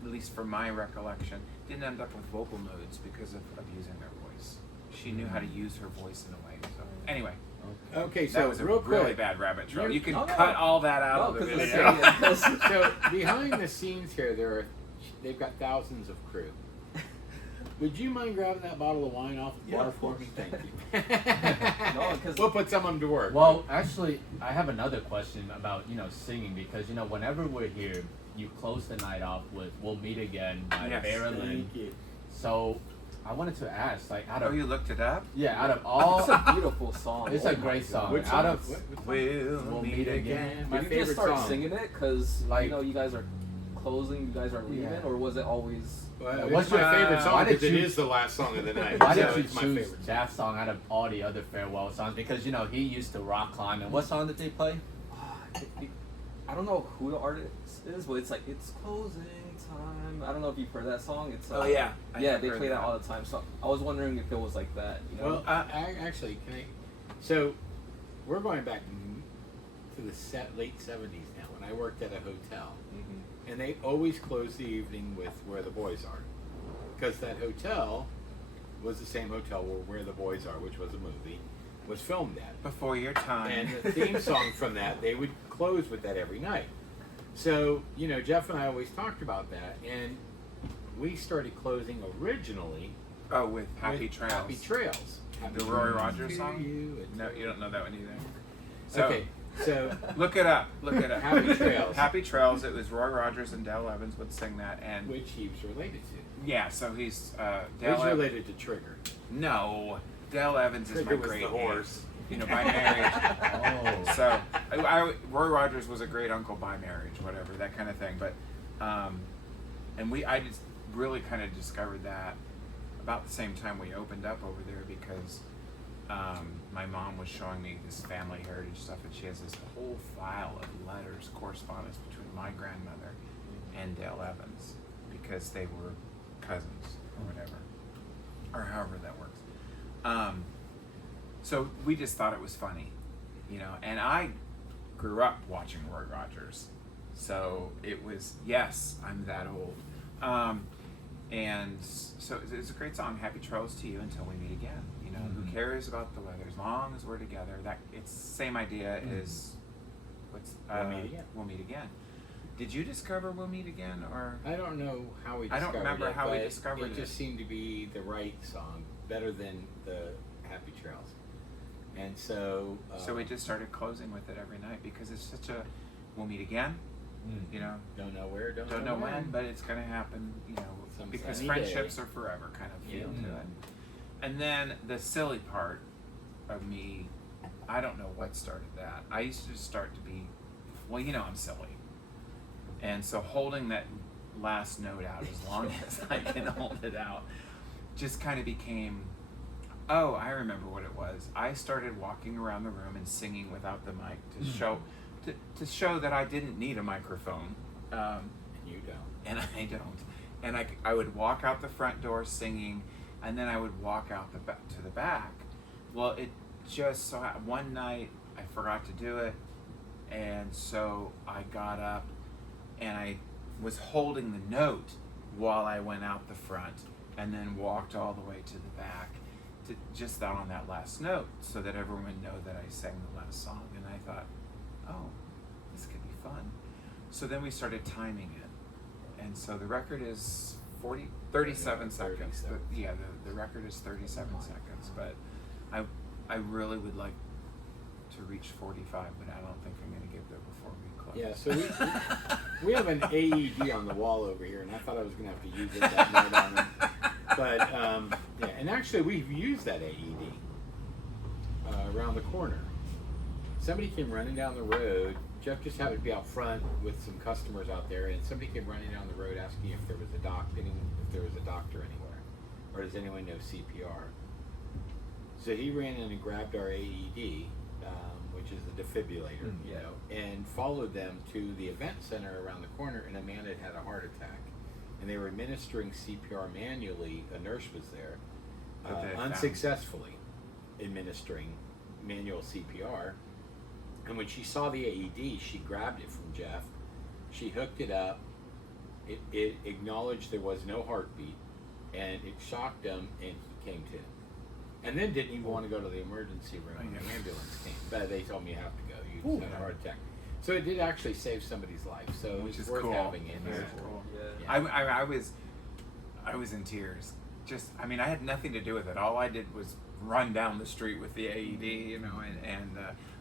at least from my recollection, didn't end up with vocal modes because of using their voice. She knew how to use her voice in a way. So anyway. Okay, That so was a real really quick. bad rabbit trail. You- You can Oh, no. cut all that out No, of the 'cause video. So behind the scenes here, they've got thousands of crew. Would you mind grabbing that bottle of wine off the Yeah, bar of for course. me? Thank you. No, 'cause- we'll put some of them to work. Well, actually, I have another question about, singing, because, whenever we're here, you close the night off with "We'll Meet Again" by Yes. Barry Lynn. Thank you. So I wanted to ask, like, out Oh, of you looked it up? out of all, It's a beautiful song. it's Oh a my great God. song. Which Out song? of What song? We'll meet again. My Did you favorite just start song. singing it because Like- you guys are closing, you guys are leaving, Yeah. or was it always? Well, What's it's my your- favorite why song did because it you- is the last song of the night. Why so did you it's my choose favorite song. that song out of all the other farewell songs? Because he used to rock climb. And what song did they play? I don't know who the artist is, but it's like it's closing time. I don't know if you've heard that song. It's Oh, yeah. I yeah, have they heard play that that. all the time. So I was wondering if it was like that. Well, actually, so we're going back to the late 70s now when I worked at a hotel. Mhm. And they always close the evening with "Where the Boys Are," because that hotel was the same hotel where The Boys Are, which was a movie, was filmed at. Before your time. And the theme song from that, they would close with that every night. So, you know, Jeff and I always talked about that, and we started closing originally with Happy Trails. Happy Trails. The Rory Rogers To song? you, No, you don't know that one either. So, Okay, so Look it up. Look it up. Happy Trails. Happy Trails. It was Roy Rogers and Dale Evans would sing that, and which he was related to. yeah. So he's He's Dale. related to Trigger. No, Dale Evans is Trigger my was great the horse. aunt, you know, by marriage. Oh. So Roy Rogers was a great uncle by marriage, whatever that kind of thing. But and I just really kind of discovered that about the same time we opened up over there because my mom was showing me this family heritage stuff, and she has this whole file of letters, correspondence between my grandmother and Dale Evans because they were cousins or whatever, or however that works. So we just thought it was funny, you know, and I grew up watching Roy Rogers, so it was, yes, I'm that old. And so it's a great song, Happy Trails to You Until We Meet Again. You know, who cares about the weather as long as we're together? That it's the same idea as We'll Meet Again. We'll Meet Again. Did you discover We'll Meet Again, or I don't know how we I discovered don't remember it, how we but discovered it. it. Just seemed to be the right song, better than the Happy Trails. And so so we just started closing with it every night because it's such a We'll Meet Again. You know, don't know where, don't know when, but it's going to happen, you know, Some because sunny friendships day. are forever kind of feel Yeah. to it. And then the silly part of me, I don't know what started that. I used to start to be, well, you know, I'm silly. And so holding that last note out as long as I can hold it out just kind of became, oh, I remember what it was. I started walking around the room and singing without the mic to show that I didn't need a microphone. And you don't. And I don't. And I would walk out the front door singing, and then I would walk out to the back. Well, it just so one night I forgot to do it, and so I got up and I was holding the note while I went out the front, and then walked all the way to the back, to just on that last note, so that everyone would know that I sang the last song. And I thought, oh, this could be fun. So then we started timing it. And so the record is 37 seconds. The record is 37 seconds. But I really would like to reach 45, but I don't think I'm going to get there before we close. Yeah, so we have an AED on the wall over here, and I thought I was going to have to use it that night on it. But, yeah, and actually we've used that AED around the corner. Somebody came running down the road. Jeff just happened to be out front with some customers out there, and somebody came running down the road asking if there was a doctor anywhere, or does anyone know CPR? So he ran in and grabbed our AED, which is the defibrillator, you know, and followed them to the event center around the corner, and a man had a heart attack, and they were administering CPR manually. A nurse was there, unsuccessfully administering manual CPR. And when she saw the AED, she grabbed it from Jeff. She hooked it up. It acknowledged there was no heartbeat, and it shocked him, and he came to. And then didn't even want to go to the emergency room when the ambulance came. But they told me you have to go. You just had a heart attack. So it did actually save somebody's life. So Which it's is worth cool. having in Very here. cool. Yeah. I was in tears. I mean, I had nothing to do with it. All I did was run down the street with the AED, you know, and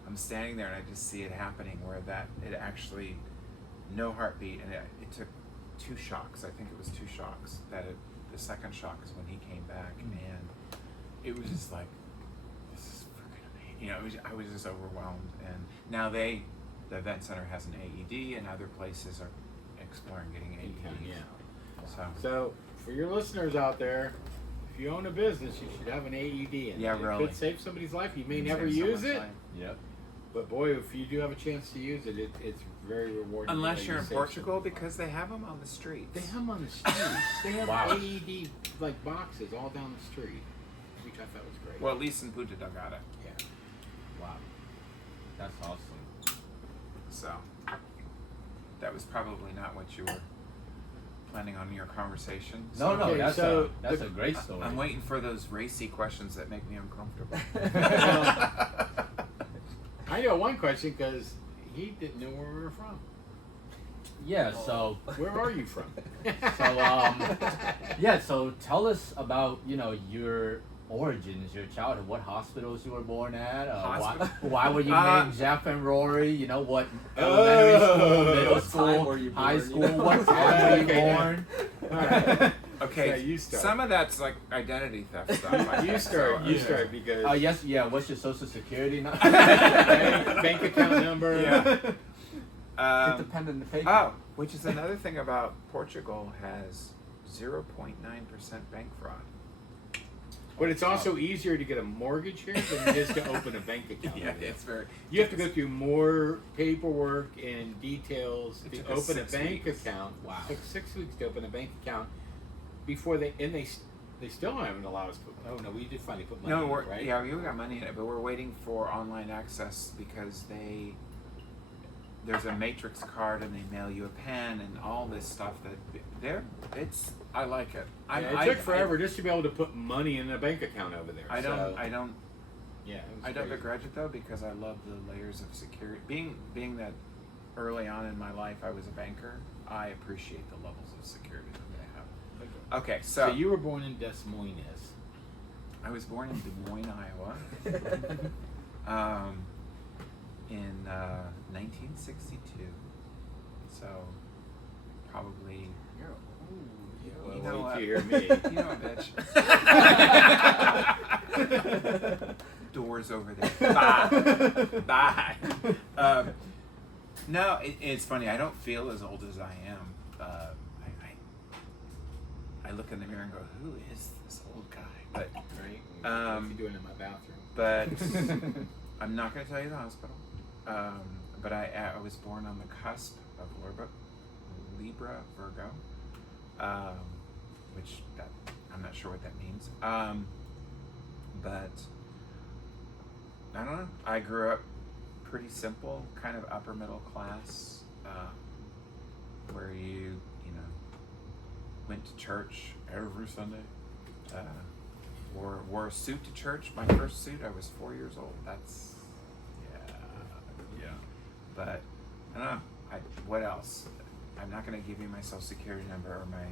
I'm standing there and I just see it happening where it actually, no heartbeat, and it took 2 shocks. I think it was 2 shocks. The second shock is when he came back, and it was just like, this is freaking amazing. You know, I was just overwhelmed. And now the event center has an AED, and other places are exploring getting AEDs. Yeah. So for your listeners out there, if you own a business, you should have an AED in Yeah, it. really. It could save somebody's life. You may Save never use someone's it, life. Yep. but boy, if you do have a chance to use it, it's very rewarding. Unless that you're you in save Portugal, somebody's because they have them on the streets. life. They have them on the streets. They have Wow. AED like boxes all down the street, which I thought was great. Well, at least in Punta Delgada. yeah. Wow. That's awesome. So that was probably not what you were planning on your conversation. No, Okay, that's so a great story. I'm waiting for those racy questions that make me uncomfortable. I know one question because he didn't know where we were from. Yeah, so Where are you from? so tell us about your origins, your childhood, what hospitals you were born at, why were you named Jeff and Rory? You know what elementary school, middle What school, time were you high born, school, you know? what time were you Okay. born? All right. Okay, Yeah, you start. some of that's like identity theft stuff. I You think, start. so, You start because Yes, yeah. What's your social security number? bank account number. Yeah. It's dependent on the pay. Oh, which is another thing about Portugal has 0.9% bank fraud. But it's also easier to get a mortgage here than it is to open a bank account. Yeah, over there. it's very. You have to go through more paperwork and details It to took us open a 6 bank weeks. account. Wow. It took 6 weeks to open a bank account before they still haven't allowed us to put. Oh no, we did finally put money No, in we're it, right? yeah, we got money in it, but we're waiting for online access because there's a matrix card and they mail you a pen and all this stuff I like it. Yeah, it took forever just to be able to put money in a bank account over there. I don't Yeah, it was I don't crazy. begrudge it though because I love the layers of security. Being that early on in my life I was a banker, I appreciate the levels of security that they have. Okay, So you were born in Des Moines. I was born in Des Moines, Iowa, in 1962. So probably Well, you know wait what? till you hear me. You know a bitch. Doors over there. Bye. No, it's funny. I don't feel as old as I am. I look in the mirror and go, "Who is this old guy?" But Right? Um, What's he doing in my bathroom? but I'm not going to tell you the hospital. But I was born on the cusp of Libra Virgo, which I'm not sure what that means. But I don't know. I grew up pretty simple, kind of upper middle class, where you went to church every Sunday. Wore a suit to church. My first suit, I was 4 years old. That's yeah. But I don't know. What else? I'm not going to give you my social security number or my.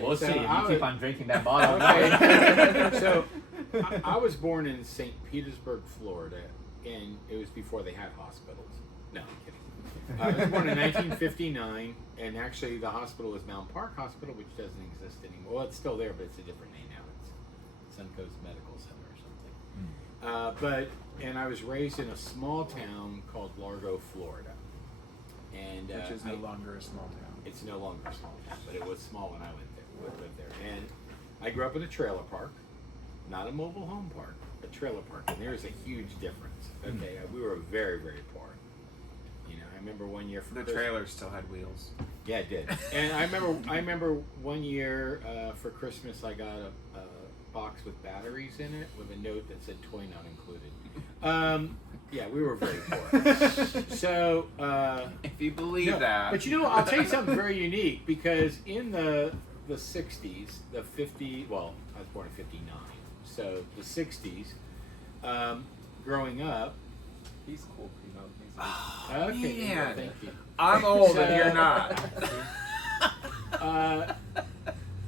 We'll So see. If I you would- keep on drinking that bottle. Okay. So I was born in St. Petersburg, Florida, and it was before they had hospitals. No, I'm kidding. I was born in 1959, and actually the hospital is Mountain Park Hospital, which doesn't exist anymore. Well, it's still there, but it's a different name now. It's Suncoast Medical Center or something. And I was raised in a small town called Largo, Florida. And Which is no longer a small town. it's no longer a small town, but it was small when I lived there. And I grew up in a trailer park, not a mobile home park, a trailer park. And there's a huge difference. Okay, we were very, very poor. I remember one year for The Christmas- trailer still had wheels. Yeah, it did. And I remember one year for Christmas I got a box with batteries in it with a note that said "toy not included." Yeah, we were very poor. So. If you believe No, that. But I'll tell you something very unique because in the 60s, the 50, well, I was born in 59, so the 60s, growing up. He's cool. Okay, man. well, thank you. I'm old and So- you're not.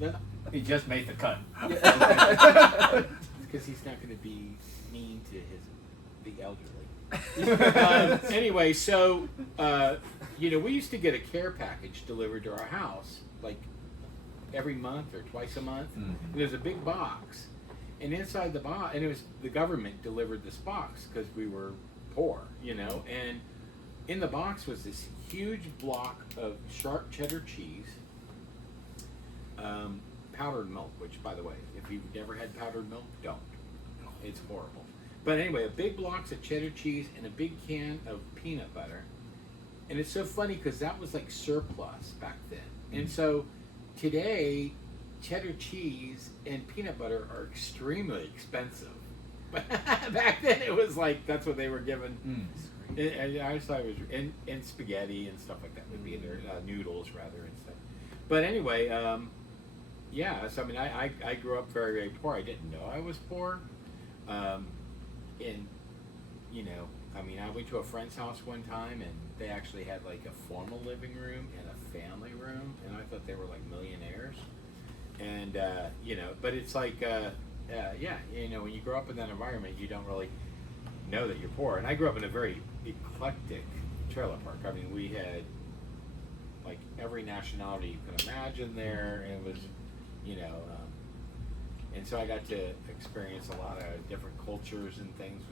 Then, He just made the cut. because he's not going to be mean to the elderly. Anyway, so we used to get a care package delivered to our house like every month or twice a month. Mhm. And there's a big box, and inside the box, and it was the government delivered this box because we were poor, and in the box was this huge block of sharp cheddar cheese, powdered milk, which, by the way, if you've never had powdered milk, don't. It's horrible. But anyway, a big blocks of cheddar cheese and a big can of peanut butter. And it's so funny because that was like surplus back then. And so today, cheddar cheese and peanut butter are extremely expensive. But back then it was like, that's what they were given. And I just thought it was, and spaghetti and stuff like that would be in there, noodles rather and stuff. But anyway, yeah. So I mean, I grew up very very poor. I didn't know I was poor, and you know, I mean, I went to a friend's house one time and they actually had like a formal living room and a family room, and I thought they were like millionaires. And you know, but it's like, yeah, you know, when you grow up in that environment, you don't really know that you're poor. And I grew up in a very eclectic trailer park. I mean, we had like every nationality you could imagine there, and it was, you know, and so I got to experience a lot of different cultures and things,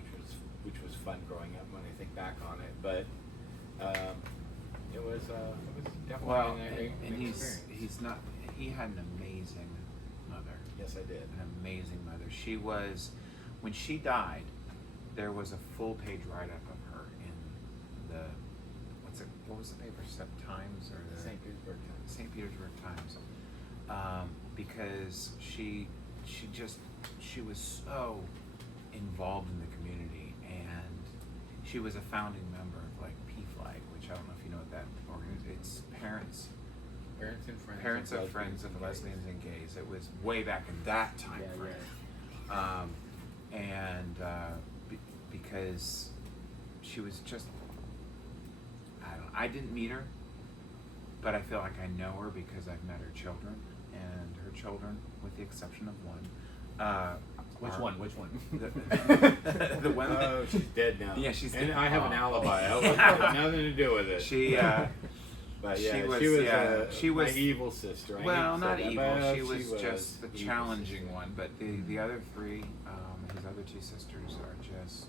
which was fun growing up when I think back on it. But it was definitely Well, an and experience. he's not. He had an amazing mother. Yes, I did. An amazing mother. She was, when she died, there was a full page write up of her in the, what was the paper? Times or the St. Petersburg Times. St. Petersburg Times, because she was so involved in the community, and she was a founding member of like PFLAG, which I don't know if you know what that organization. It's Parents of Friends of Lesbians and Gays. It was way back in that time frame, and because she was just, I didn't meet her, but I feel like I know her because I've met her children, and her children, with the exception of one. Which one? The one. Oh, she's dead now. Yeah, she's and dead. I have an Oh. alibi. It had nothing to do with it. She. But yeah, she was my evil sister. Well, not that, evil. but She was just the evil challenging sister. one. But the other three, his other two sisters, are just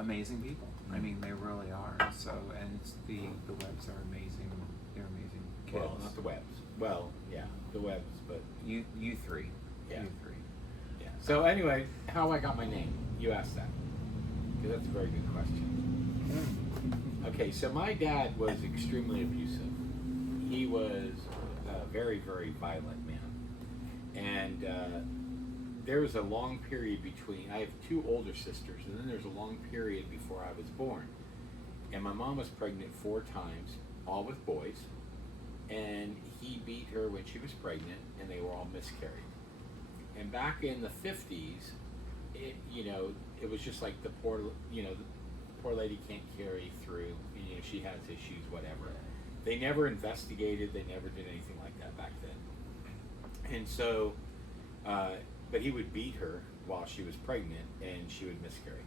amazing people. I mean, they really are. So, and it's the Webbs are amazing. They're amazing kids. Well, not the Webbs. Well, yeah, the Webbs, but You three. Yeah. You three. yeah. So anyway, how I got my name? You asked that. Okay, that's a very good question. Okay, so my dad was extremely abusive. He was a very, very violent man. And there was a long period between, I have two older sisters, and then there's a long period before I was born. And my mom was pregnant 4 times, all with boys. And he beat her when she was pregnant, and they were all miscarried. And back in the 50s, it was just like the poor lady can't carry through, she has issues, whatever. They never investigated, they never did anything like that back then. And so, but he would beat her while she was pregnant, and she would miscarry.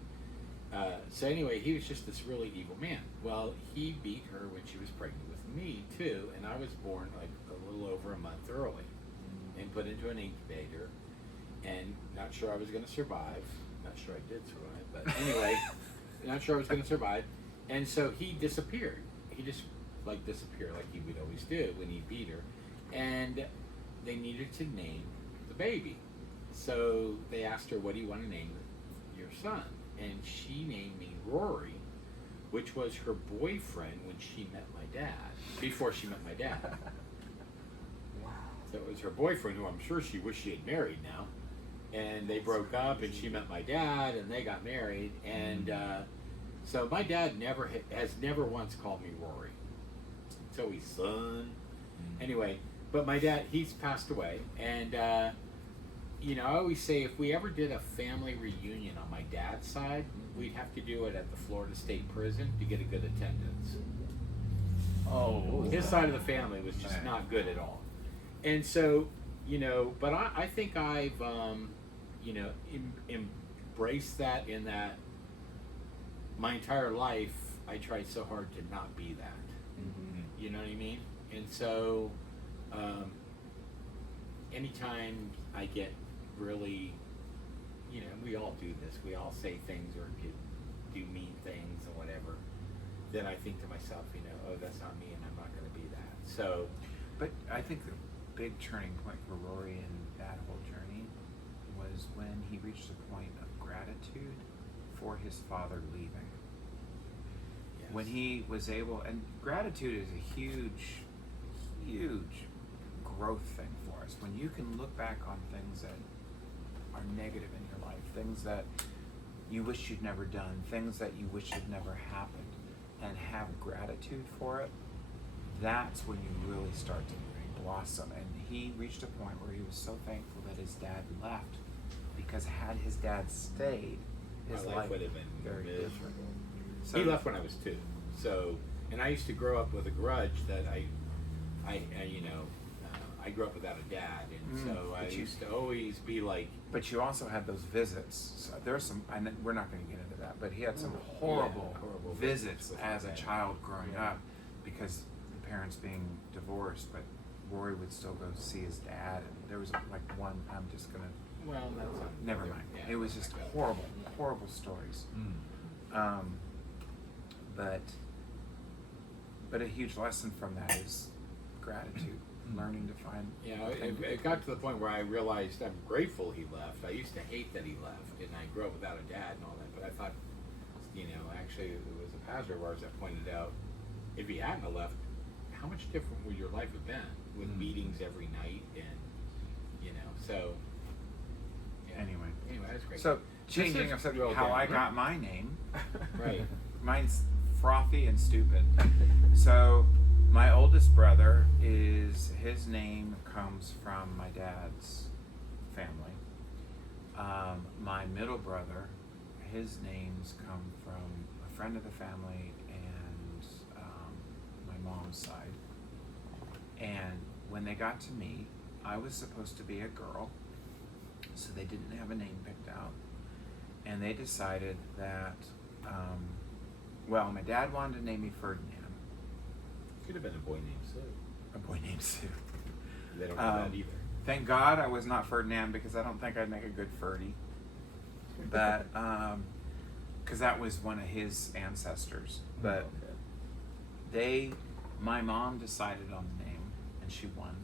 So anyway, he was just this really evil man. Well, he beat her when she was pregnant with me too, and I was born like a little over a month early, and put into an incubator, and not sure I was going to survive. Not sure I did survive, but anyway, not sure I was going to survive. And so he disappeared. He just disappeared like he would always do when he beat her. And they needed to name the baby. So they asked her, what do you want to name your son? And she named me Rory, which was her boyfriend when she met my dad, before she met my dad. Wow. So it was her boyfriend, who I'm sure she wished she had married now. And they broke up, and she met my dad, and they got married. And so my dad has never once called me Rory. It's always son. Anyway, but my dad, he's passed away. And, I always say if we ever did a family reunion on my dad's side, we'd have to do it at the Florida State Prison to get a good attendance. Oh, His side of the family was just not good at all. And so, but I think I've, embraced that in that my entire life I tried so hard to not be that. Mm-hmm. You know what I mean? And so, anytime I get really, we all do this. We all say things or do mean things or whatever. Then I think to myself, oh, that's not me, and I'm not going to be that. So, But I think the big turning point for Rory in that whole journey was when he reached a point of gratitude for his father leaving. yes. When he was able, and gratitude is a huge, huge growth thing for us. When you can look back on things that are negative in your life, things that you wish you'd never done, things that you wish had never happened, and have gratitude for it, that's when you really start to blossom. And he reached a point where he was so thankful that his dad left, because had his dad stayed, his My life would have been very miserable. different. So He left when I was 2, so, and I used to grow up with a grudge that I I grew up without a dad, and so I but you- used to always be like, But you also had those visits. So there's some, and we're not going to get into that, but he had some horrible, horrible visits visits with as my a dad. child growing Yeah. up, because the parents being divorced, but Rory would still go see his dad, and there was like one, I'm just going to, well, that's not, never mind. yeah, It was just like that. horrible, horrible stories. But a huge lesson from that is gratitude, learning to find. You know, it got to the point where I realized I'm grateful he left. I used to hate that he left, and I grew up without a dad and all that. But I thought, actually, it was a pastor of ours that pointed out, if he hadn't have left, how much different would your life have been with meetings every night and, so. Yeah. Anyway, that's great. so changing This is of subject, real how I down. got my name. Right. Mine's frothy and stupid. So, my oldest brother his name comes from my dad's family. My middle brother, his names come from a friend of the family and my mom's side. And when they got to me, I was supposed to be a girl, so they didn't have a name picked out. And they decided that, my dad wanted to name me Ferdinand. Could have been a boy named Sue. A boy named Sue. They don't know that either. Thank God I was not Ferdinand, because I don't think I'd make a good Ferdy. But, because that was one of his ancestors. But my mom decided on the name, and she won,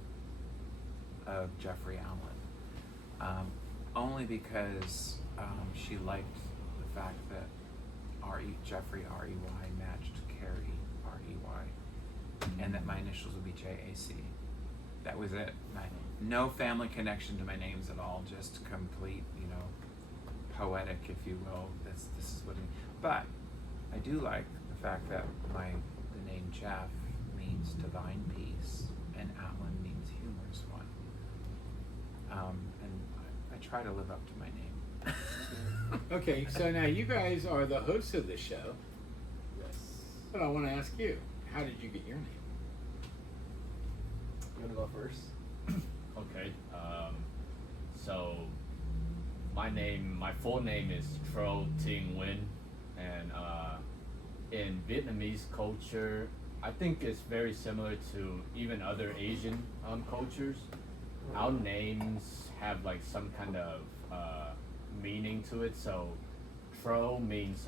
of Jeffrey Allen. Only because she liked the fact that Jeffrey R-E-Y matched Carey R-E-Y, and that my initials would be J-A-C. That was it. No family connection to my names at all, just complete, poetic, if you will. This is what but I do like the fact that the name Jeff means divine peace, and Allen means humorous one. And I try to live up to my name. Okay, so now you guys are the hosts of this show, Yes. but I want to ask you, how did you get your name? You want to go first? Okay. So my full name is Tro Ting Nguyen, and in Vietnamese culture, I think it's very similar to even other Asian cultures. Our names have like some kind of meaning to it. So Tro means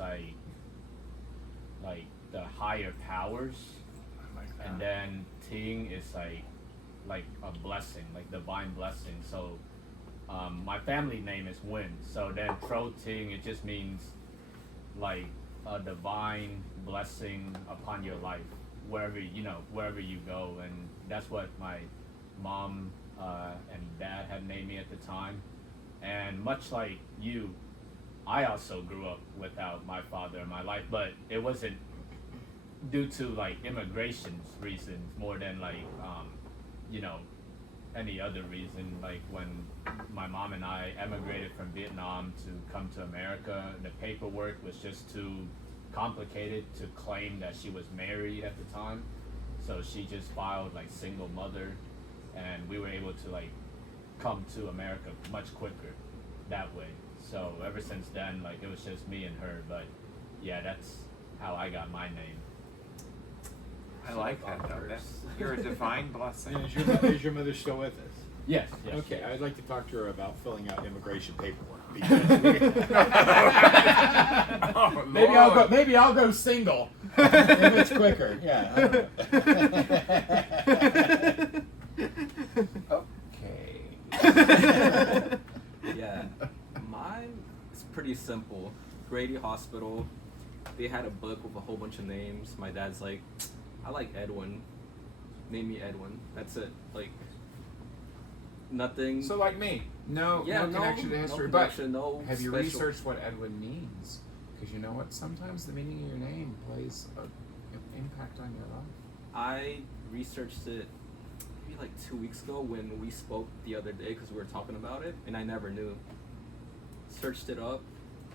like the higher powers, I like that. and then Ting is like a blessing, like divine blessing. So my family name is Nguyen. So then Tro Ting, it just means like a divine blessing upon your life wherever you go. And that's what my mom and dad had named me at the time. And much like you, I also grew up without my father in my life, but it wasn't due to like immigration reasons more than like any other reason. Like when my mom and I emigrated from Vietnam to come to America, the paperwork was just too complicated to claim that she was married at the time, so she just filed like single mother, and we were able to like come to America much quicker that way. So ever since then, like it was just me and her. But yeah, that's how I got my name. I like that though. You're a divine blessing. And is your mother still with us? Yes. Okay, I'd like to talk to her about filling out immigration paperwork. Oh, Maybe I'll go single. If it's quicker. Yeah. Okay. Yeah, mine is pretty simple. Grady Hospital, they had a book with a whole bunch of names. My dad's like, I like Edwin. Name me Edwin. That's it. Like, nothing. So like me, no connection to history, no connection, no but have you special- researched what Edwin means? Because you know what, sometimes the meaning of your name plays an impact on your life. I researched it maybe like 2 weeks ago when we spoke the other day because we were talking about it, and I never knew. Searched it up.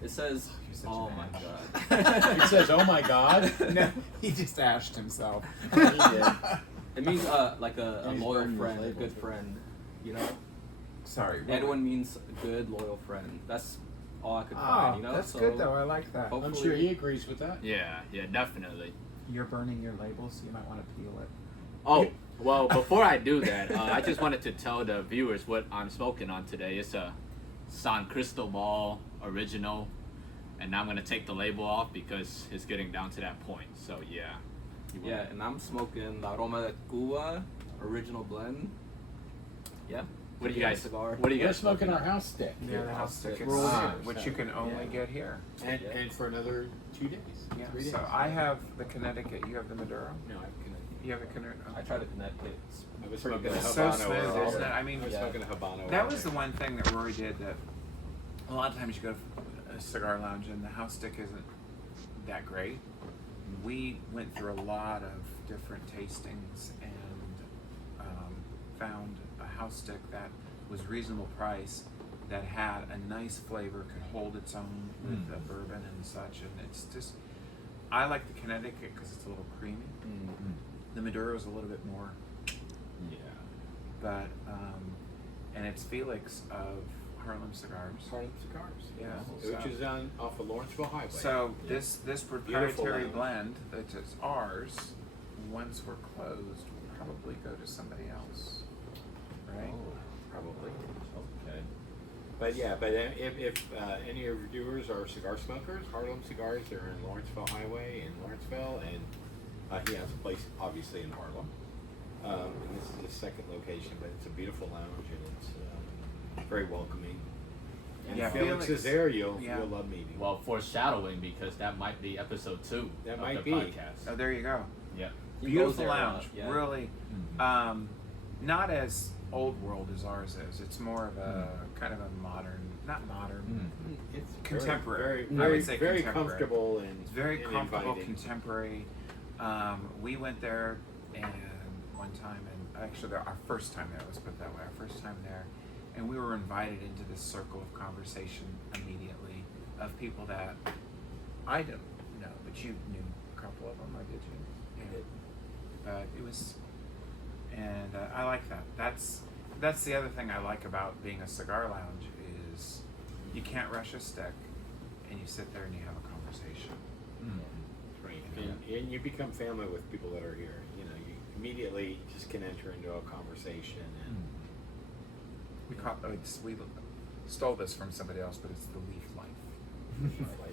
It says, You're such "Oh an my ash." god." It says, "Oh my God." No, he just ashed himself. He did. It means like a And he's loyal burning his friend, a labels. good friend. You know, Sorry. Edwin means good, loyal friend. That's all I could Oh, find. You know, that's so good though. I like that. Hopefully- I'm sure he agrees with that. Yeah, definitely. You're burning your labels, so you might want to peel it. Oh, well, before I do that, I just wanted to tell the viewers what I'm smoking on today. It's a San Cristobal original, and I'm gonna take the label off because it's getting down to that point. So yeah. Yeah, and I'm smoking La Roma de Cuba original blend. Yeah. What do you Yeah, guys? cigar. What do you We're guys smoking our house stick. Yeah, the house stick, We're over here, which so, you can only yeah. get here. And, Yeah. and for another 2 days. Yeah. 3 days. So I have the Connecticut. You have the Maduro. No, I couldn't. You have a Connecticut. I tried to connect it. It's I was pretty smoking good. a It's so Habano smooth, earlier. isn't it? I mean, I was Yeah. smoking a Habano. that was earlier. the one thing that Rory did that a lot of times you go to a cigar lounge and the house stick isn't that great. We went through a lot of different tastings and found a house stick that was reasonable price, that had a nice flavor, could hold its own with the bourbon and such, and it's just, I like the Connecticut because it's a little creamy. The Maduro is a little bit more, Yeah. but and it's Felix of Harlem Cigars. Harlem Cigars. Yeah, Which so- is on off of Lawrenceville Highway. So Yeah. this proprietary lounge. blend that is ours, once we're closed, will probably go to somebody else, right? Oh, probably. Okay. But yeah, but if any of your viewers are cigar smokers, Harlem Cigars, they're in Lawrenceville Highway in Lawrenceville, and he has a place obviously in Harlem. And this is his second location, but it's a beautiful lounge and it's very welcoming. And Yeah, if Felix Felix- is there, you'll yeah. love meeting. him. Well, foreshadowing because that might be episode 2 That of might the be. podcast. Oh, there you go. Yeah. He goes Beautiful there a lot, lounge, yeah. really. Not as old world as ours is. It's more of a kind of a modern, not modern. It's Contemporary. very, I very, would say very contemporary. comfortable and It's very and comfortable, inviting. contemporary. We went there and one time, and actually our first time there, let's put it that way, our first time there, and we were invited into this circle of conversation immediately of people that I don't know, but you knew a couple of them, or did you? Yeah. But it was, and I like that. That's the other thing I like about being a cigar lounge is you can't rush a stick, and you sit there and you have a conversation. Right. And you become family with people that are here. You know, you immediately just can enter into a conversation and We caught we stole this from somebody else, but it's the leaf life. life.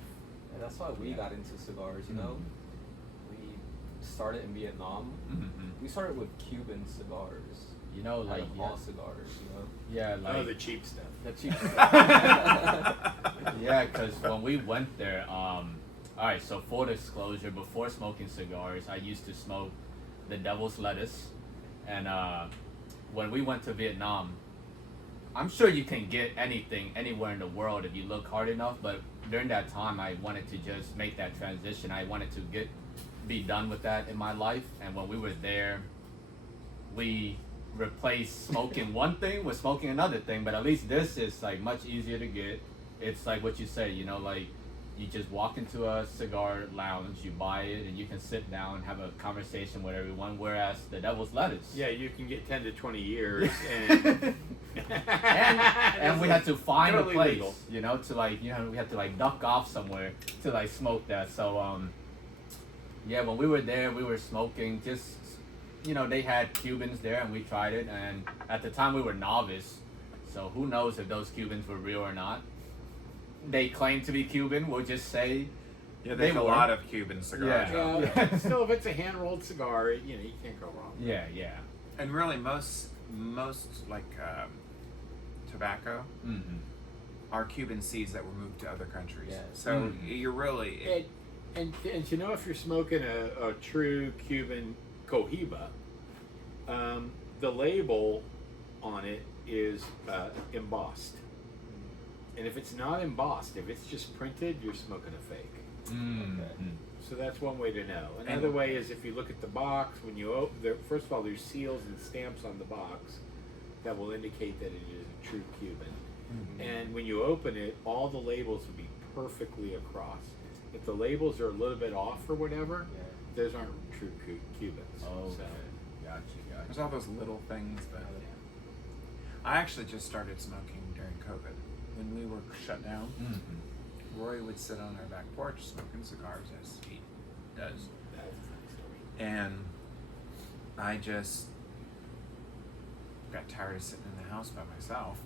And that's why we got into cigars, you know? We started in Vietnam. We started with Cuban cigars. You know, Out like of all cigars, you know? yeah, like Oh, the cheap stuff. the cheap stuff. Yeah, because when we went there, all right. So full disclosure, before smoking cigars, I used to smoke the Devil's Lettuce, and when we went to Vietnam, I'm sure you can get anything anywhere in the world if you look hard enough. But during that time, I wanted to just make that transition. I wanted to be done with that in my life. And when we were there, we replaced smoking one thing with smoking another thing. But at least this is like much easier to get. It's like what you say, you know, like you just walk into a cigar lounge, you buy it, and you can sit down and have a conversation with everyone. Whereas the Devil's Lettuce, Yeah, you can get 10 to 20 years and and we had to find Totally a place, legal. you know, to like, you know, we had to like duck off somewhere to like smoke that. So yeah, when we were there, we were smoking just, you know, they had Cubans there and we tried it, and at the time we were novice, so who knows if those Cubans were real or not. They claim to be Cuban, we'll just say. Yeah, They there's a were. lot of Cuban cigars. Yeah. out there. yeah, still, if it's a hand-rolled cigar, you know, you can't go wrong. Yeah, yeah. And really, most like tobacco are Cuban seeds that were moved to other countries. Yes. So you're really And you know, if you're smoking a true Cuban Cohiba, the label on it is embossed. And if it's not embossed, if it's just printed, you're smoking a fake. So that's one way to know. Another way is if you look at the box, when you open, first of all, there's seals and stamps on the box that will indicate that it is a true Cuban. And when you open it, all the labels will be perfectly across. If the labels are a little bit off or whatever, those aren't true Cubans. Oh, So, gotcha. There's all those little things that. I actually just started smoking during COVID. When we were shut down, Rory would sit on our back porch smoking cigars as he does. that's a funny story. And I just got tired of sitting in the house by myself.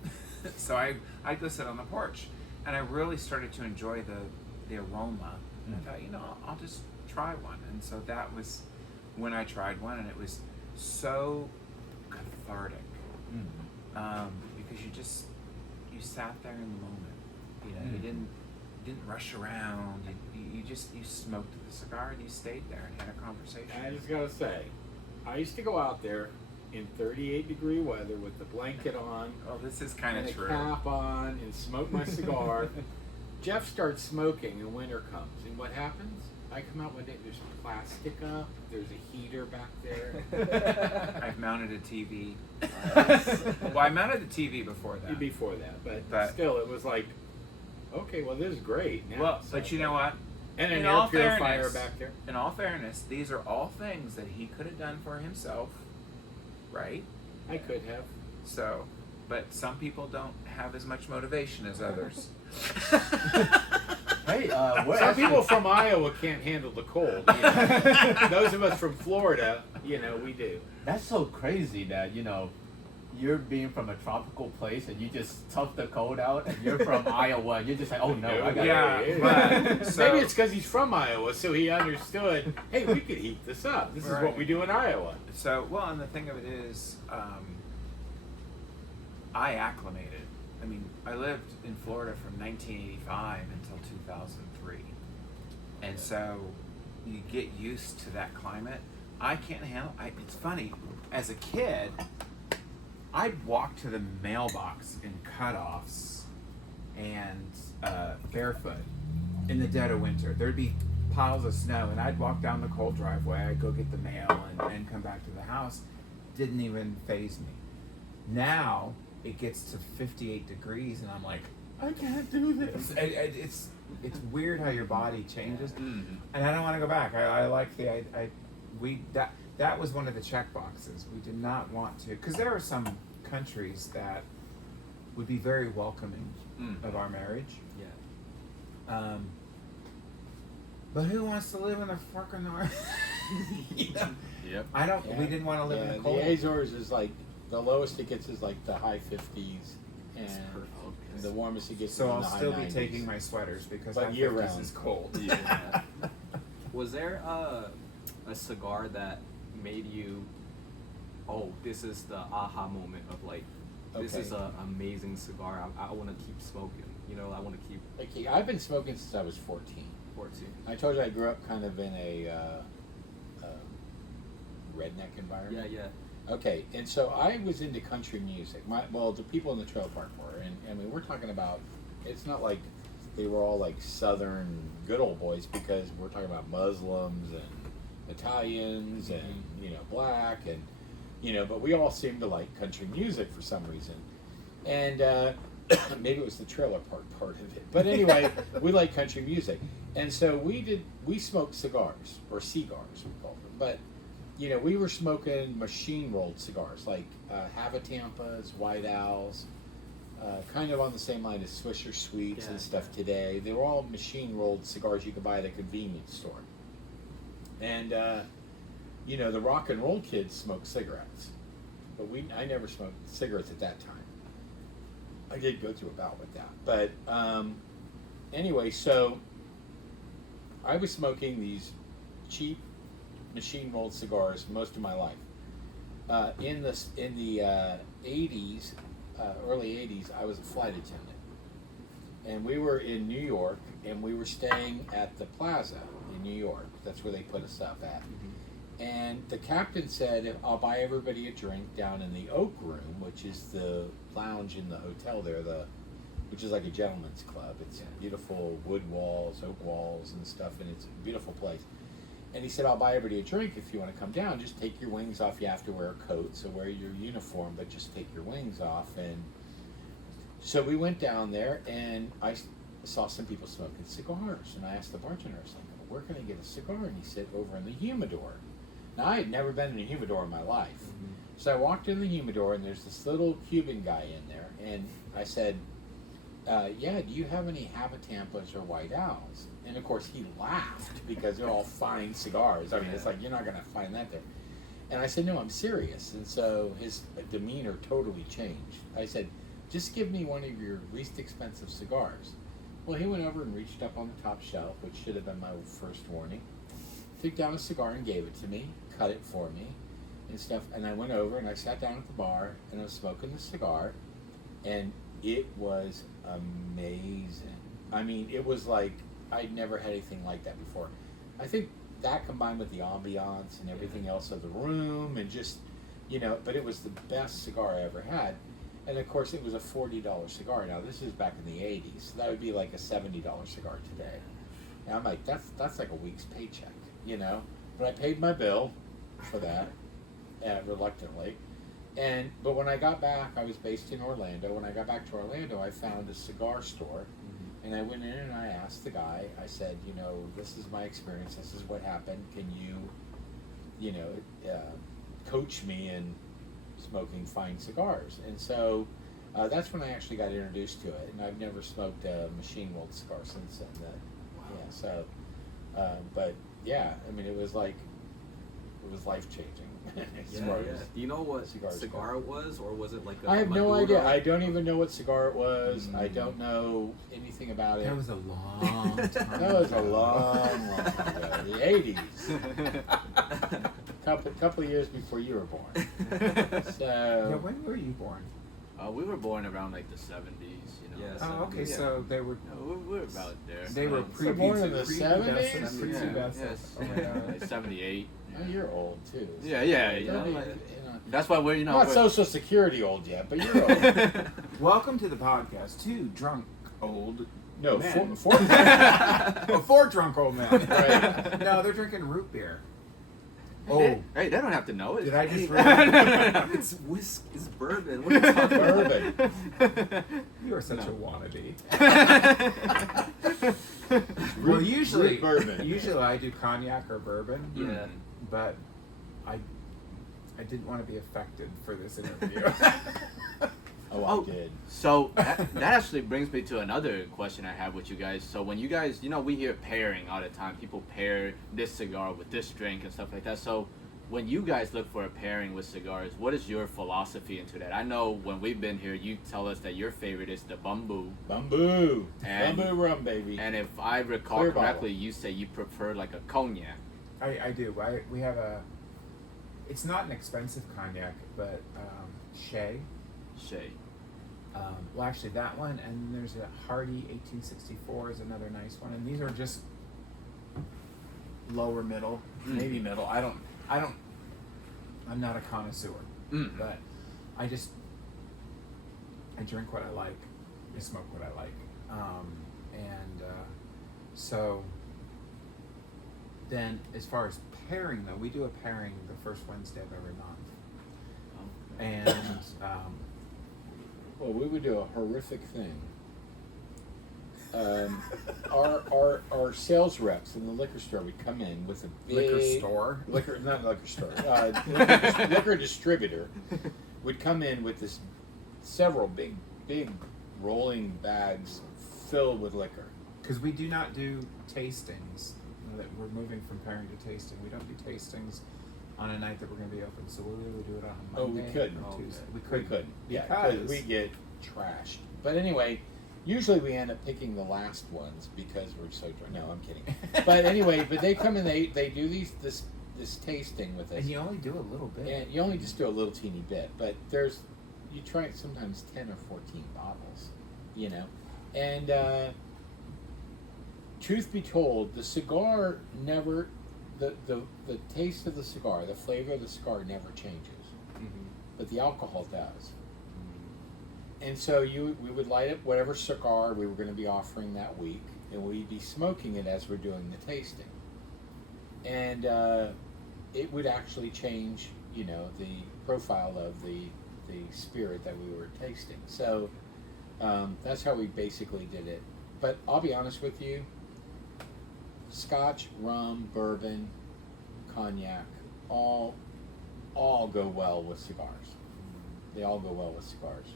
So I'd go sit on the porch. And I really started to enjoy the aroma. And I thought, I'll just try one. And so that was when I tried one, and it was so cathartic. Because you sat there in the moment. You didn't rush around. You smoked the cigar and you stayed there and had a conversation. I just gotta say, I used to go out there in 38-degree weather with the blanket on, Oh, this is kind and of a true. cap on, and smoke my cigar. Jeff starts smoking, and winter comes, and what happens? I come out one day, there's plastic up, there's a heater back there. I've mounted a TV. Well, I mounted the TV before that. Before that, But- still, it was like, okay, well, this is great. Now, Well, so- but you know what? and an in air all purifier fairness- back there. In all fairness, these are all things that he could have done for himself, right? I could have. So, but some people don't have as much motivation as others. Hey, what? Some people from Iowa can't handle the cold. Those of us from Florida, we do. That's so crazy that you're being from a tropical place and you just tough the cold out, and you're from Iowa and you're just like, oh no, I got Yeah, but so, Maybe it's because he's from Iowa, so he understood. Hey, we could heat this up. This is Right. what we do in Iowa. So, well, and the thing of it is, I acclimated. I mean, I lived in Florida from 1985 until 2003. And so you get used to that climate. I can't handle it's funny. As a kid, I'd walk to the mailbox in cutoffs and barefoot in the dead of winter. There'd be piles of snow, and I'd walk down the cold driveway. I'd go get the mail and come back to the house. Didn't even faze me. Now it gets to 58 degrees, and I'm like, I can't do this. It's weird how your body changes, and I don't want to go back. I like that was one of the check boxes. We did not want to, because there are some countries that would be very welcoming of our marriage. Yeah. But who wants to live in the fucking north? Yep. I don't. We didn't want to live in the cold. The Azores is like the lowest it gets is like the high 50s, and perfect. the warmest it gets So is in I'll the high still 90s. be taking my sweaters because But high year 50s round. is cold. Yeah. Was there a cigar that made you, oh, this is the aha moment of like, this Okay. is an amazing cigar. I want to keep smoking. I want to keep Like, I've been smoking since I was 14. 14. I told you I grew up kind of in a redneck environment. Yeah. Okay, and so I was into country music. The people in the trailer park were, and I mean, we're talking about. It's not like they were all like Southern good old boys, because we're talking about Muslims and Italians and black and but we all seemed to like country music for some reason, and maybe it was the trailer park part of it. But anyway, we like country music, and so we smoked cigars, or cigars we called them, but. We were smoking machine-rolled cigars, like Havatampas, White Owls, kind of on the same line as Swisher Sweets and stuff today. They were all machine-rolled cigars you could buy at a convenience store. And, the rock and roll kids smoked cigarettes. But I never smoked cigarettes at that time. I did go through a bout with that. But anyway, so I was smoking these cheap machine rolled cigars most of my life. In the 80s, early 80s, I was a flight attendant, and we were in New York, and we were staying at the Plaza in New York. That's where they put us up at. And the captain said, I'll buy everybody a drink down in the Oak Room, which is the lounge in the hotel there, which is like a gentleman's club. It's beautiful wood walls, oak walls and stuff, and it's a beautiful place. And he said, I'll buy everybody a drink if you want to come down. Just take your wings off. You have to wear a coat, so wear your uniform, but just take your wings off. And so we went down there, and I saw some people smoking cigars. And I asked the bartender, I was like, where can I get a cigar? And he said, over in the humidor. Now, I had never been in a humidor in my life. Mm-hmm. So I walked in the humidor, and there's this little Cuban guy in there. And I said, yeah, do you have any Habitampas or White Owls? And of course he laughed because they're all fine cigars. I mean, it's like, you're not going to find that there. And I said, no, I'm serious. And so his demeanor totally changed. I said, just give me one of your least expensive cigars. Well, he went over and reached up on the top shelf, which should have been my first warning, took down a cigar and gave it to me, cut it for me and stuff. And I went over and I sat down at the bar and I was smoking the cigar, and it was amazing. I mean, it was like I'd never had anything like that before. I think that combined with the ambiance and everything else of the room and just, but it was the best cigar I ever had. And of course it was a $40 cigar. Now this is back in the 80s. So that would be like a $70 cigar today. And I'm like, that's like a week's paycheck, But I paid my bill for that, reluctantly. But when I got back, I was based in Orlando. When I got back to Orlando, I found a cigar store, and I went in and I asked the guy. I said, this is my experience. This is what happened. Can you, coach me in smoking fine cigars? And so that's when I actually got introduced to it. And I've never smoked a machine rolled cigar since then. Yeah. So, but yeah, I mean, it was life changing. Yeah. Do you know what cigar it was, or was it like a I have no Maduro? idea. I don't even know what cigar it was. I don't know anything about it. That was a long time. That was a long time ago. The 80s. Couple of years before you were born. Yeah, So when were you born? We were born around like the 70s, Yeah, Oh, okay, Yeah. so they were we're about there. they were So born in the prepubescent, 70s? prepubescent. Yes. Oh my God. Like 78. oh, you're old too. Yeah, Don't like, be- that's why we're, I'm not we're, Social Security old yet, but you're old. Welcome to the podcast. Two drunk old No, men. four Drunk old men. Right. No, they're drinking root beer. hey, they don't have to know it. Did I just It's whisk. It's bourbon. What are you talking about? Bourbon. You are such No. a wannabe. Well, Root usually bourbon. I do cognac or bourbon. Yeah. But I didn't want to be affected for this interview. Oh, I did. So that actually brings me to another question I have with you guys. So when you guys, we hear pairing all the time. People pair this cigar with this drink and stuff like that. So when you guys look for a pairing with cigars, what is your philosophy into that? I know when we've been here, you tell us that your favorite is the bamboo. Bamboo. And- Bamboo rum, baby. And if I recall Clear correctly, you say you prefer like a cognac. I do. We have it's not an expensive cognac, but Shea. Shea. Well, actually, that one, and there's a Hardy 1864 is another nice one, and these are just lower middle, maybe middle. I'm not a connoisseur, but I drink what I like, I smoke what I like, so then as far as pairing though, we do a pairing the first Wednesday of every month, and Well, we would do a horrific thing. Our sales reps in the liquor store would come in with a big not liquor store, liquor distributor would come in with several big rolling bags filled with liquor. because we do not do tastings. That we're moving from pairing to tasting. We don't do tastings on a night that we're going to be open, so we'll really do it on a Monday. We couldn't. Or Tuesday. We couldn't. Yeah, because because we get trashed. But anyway, usually we end up picking the last ones because we're so drunk. No, I'm kidding. But anyway, they come and they do this tasting with us. And you only do a little bit. And you only just do a little teeny bit, but you try sometimes 10 or 14 bottles, And truth be told, the cigar never the taste of the cigar, the flavor of the cigar never changes, but the alcohol does. And so we would light up whatever cigar we were going to be offering that week, and we'd be smoking it as we're doing the tasting. And it would actually change, you know, the profile of the spirit that we were tasting. So that's how we basically did it. But I'll be honest with you, Scotch, rum, bourbon, cognac, all go well with cigars. They all go well with cigars.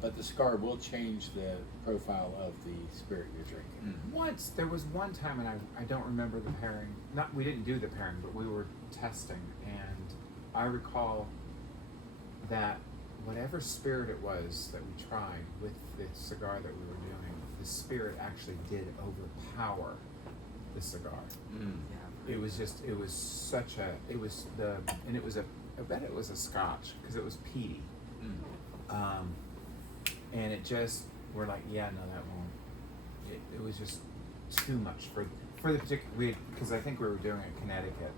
But the cigar will change the profile of the spirit you're drinking. Once there was one time, and I don't remember the pairing. We didn't do the pairing, but we were testing, and I recall that whatever spirit it was that we tried with the cigar that we were doing, the spirit actually did overpower the cigar. Yeah. It was such a, I bet it was a Scotch, because it was peaty. And it just, we're like, yeah, no, that won't. It was just too much for the particular, because I think we were doing it in Connecticut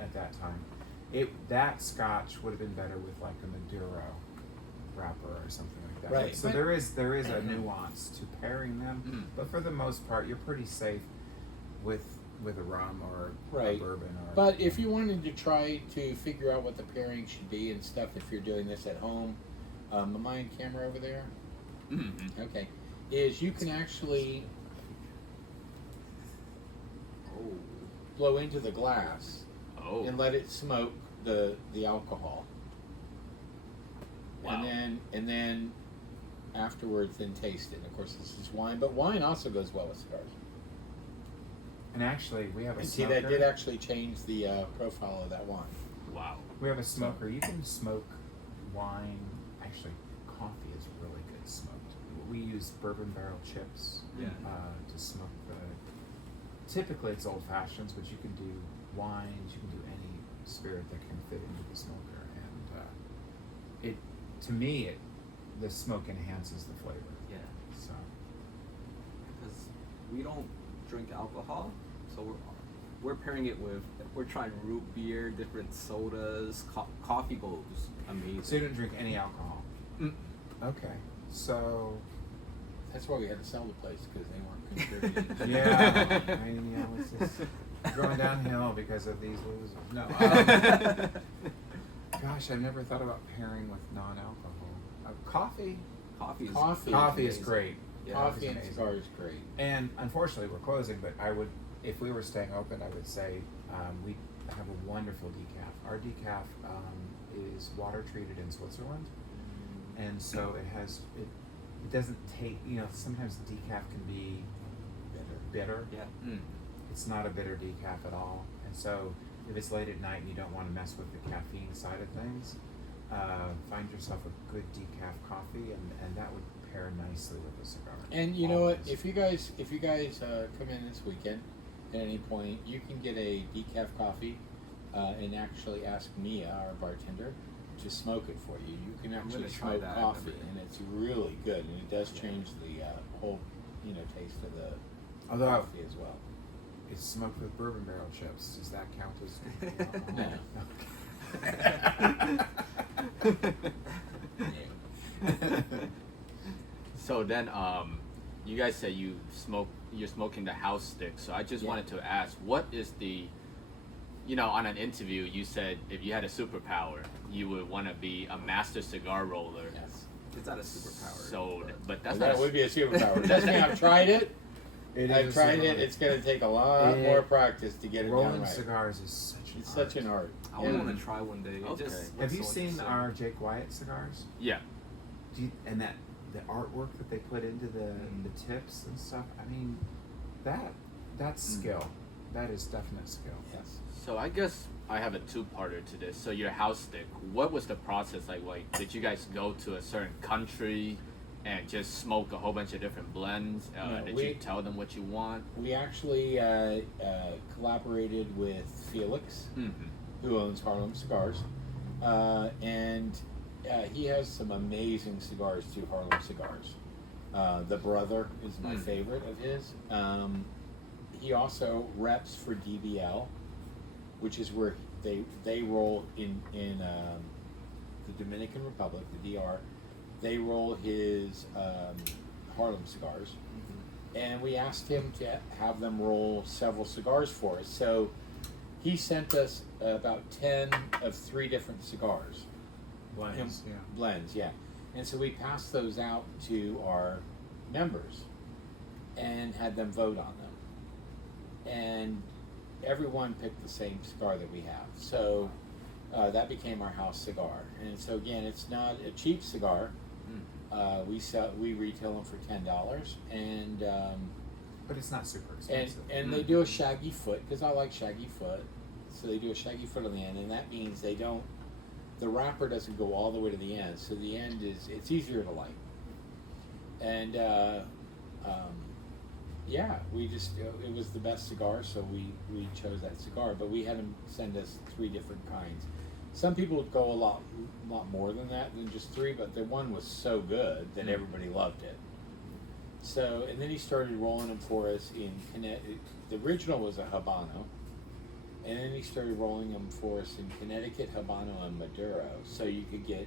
at that time. That Scotch would have been better with like a Maduro wrapper or something like that. Right. So there is a nuance to pairing them, but for the most part, you're pretty safe with a rum or a bourbon. But if you wanted to try to figure out what the pairing should be and stuff, if you're doing this at home, am I on camera over there? Okay. Is you can actually blow into the glass and let it smoke the alcohol. Wow. And then afterwards then taste it. And of course this is wine, but wine also goes well with cigars. And actually, we have a And see, smoker. that did actually change the profile of that wine. Wow. We have a smoker. You can smoke wine. Actually, coffee is really good smoked. We use bourbon barrel chips to smoke the. Typically, it's old fashions, but you can do wines. You can do any spirit that can fit into the smoker, and the smoke enhances the flavor. Yeah. So. Because we don't drink alcohol, so we're pairing it with, we're trying root beer, different sodas, coffee goes amazing. So you don't drink any alcohol? Okay. So. That's why we had to sell the place, because they weren't contributing. Yeah. I mean, it's just going downhill because of these losers. No. Gosh, I've never thought about pairing with non-alcohol. Coffee. Coffee is great. Yeah, Coffee and amazing. cigar is great. And unfortunately, we're closing. But if we were staying open, I would say we have a wonderful decaf. Our decaf is water treated in Switzerland, and so it doesn't take. Sometimes decaf can be bitter. Yeah. It's not a bitter decaf at all. And so if it's late at night and you don't want to mess with the caffeine side of things, find yourself a good decaf coffee, and that would pair nicely with a cigar. And you know what? If you guys come in this weekend at any point, you can get a decaf coffee and actually ask Mia, our bartender, to smoke it for you. You can actually gonna try smoke that. coffee, and it's really good, and it does change the whole taste of the Although coffee as well. it's smoked with bourbon barrel chips. Does that count as? No. So then, you guys say you're smoking the house stick. So I just wanted to ask, what is the, on an interview you said if you had a superpower, you would want to be a master cigar roller. Yes. It's not a superpower. So, but that's That not. would be a superpower. Trust me, I've tried it. I've tried it. It's going to take a lot more practice to get it Rolling down right. cigars is such an It's art. such an art. I want to try one day. It Okay. just Have looks you so seen interesting. our Jake Wyatt cigars? Yeah. And the artwork that they put into the tips and stuff? I mean, that's skill. That is definite skill. Yes. So I guess I have a two-parter to this. So your house stick, what was the process like? Like, did you guys go to a certain country and just smoke a whole bunch of different blends? No, Did you tell them what you want? We actually collaborated with Felix, who owns Harlem Cigars, and he has some amazing cigars too. Harlem Cigars. The Brother is my favorite of his. He also reps for DBL, which is where they roll in the Dominican Republic, the DR. They roll his Harlem cigars, and we asked him to have them roll several cigars for us. So he sent us about 10 of 3 different cigars. Blends, yeah. Blends, yeah. And so we passed those out to our members and had them vote on them. And everyone picked the same cigar that we have. So that became our house cigar. And so again, it's not a cheap cigar. We retail them for $10, and But it's not super expensive. and they do a shaggy foot, because I like shaggy foot. So they do a shaggy foot on the end, and that means the wrapper doesn't go all the way to the end. So the end it's easier to light. And yeah, we just it was the best cigar, so we chose that cigar. But we had them send us 3 different kinds. Some people would go a lot more than that, than just 3, but the one was so good that everybody loved it. So, and then he started rolling them for us in Connecticut. The original was a Habano, and then he started rolling them for us in Connecticut, Habano, and Maduro. So you could get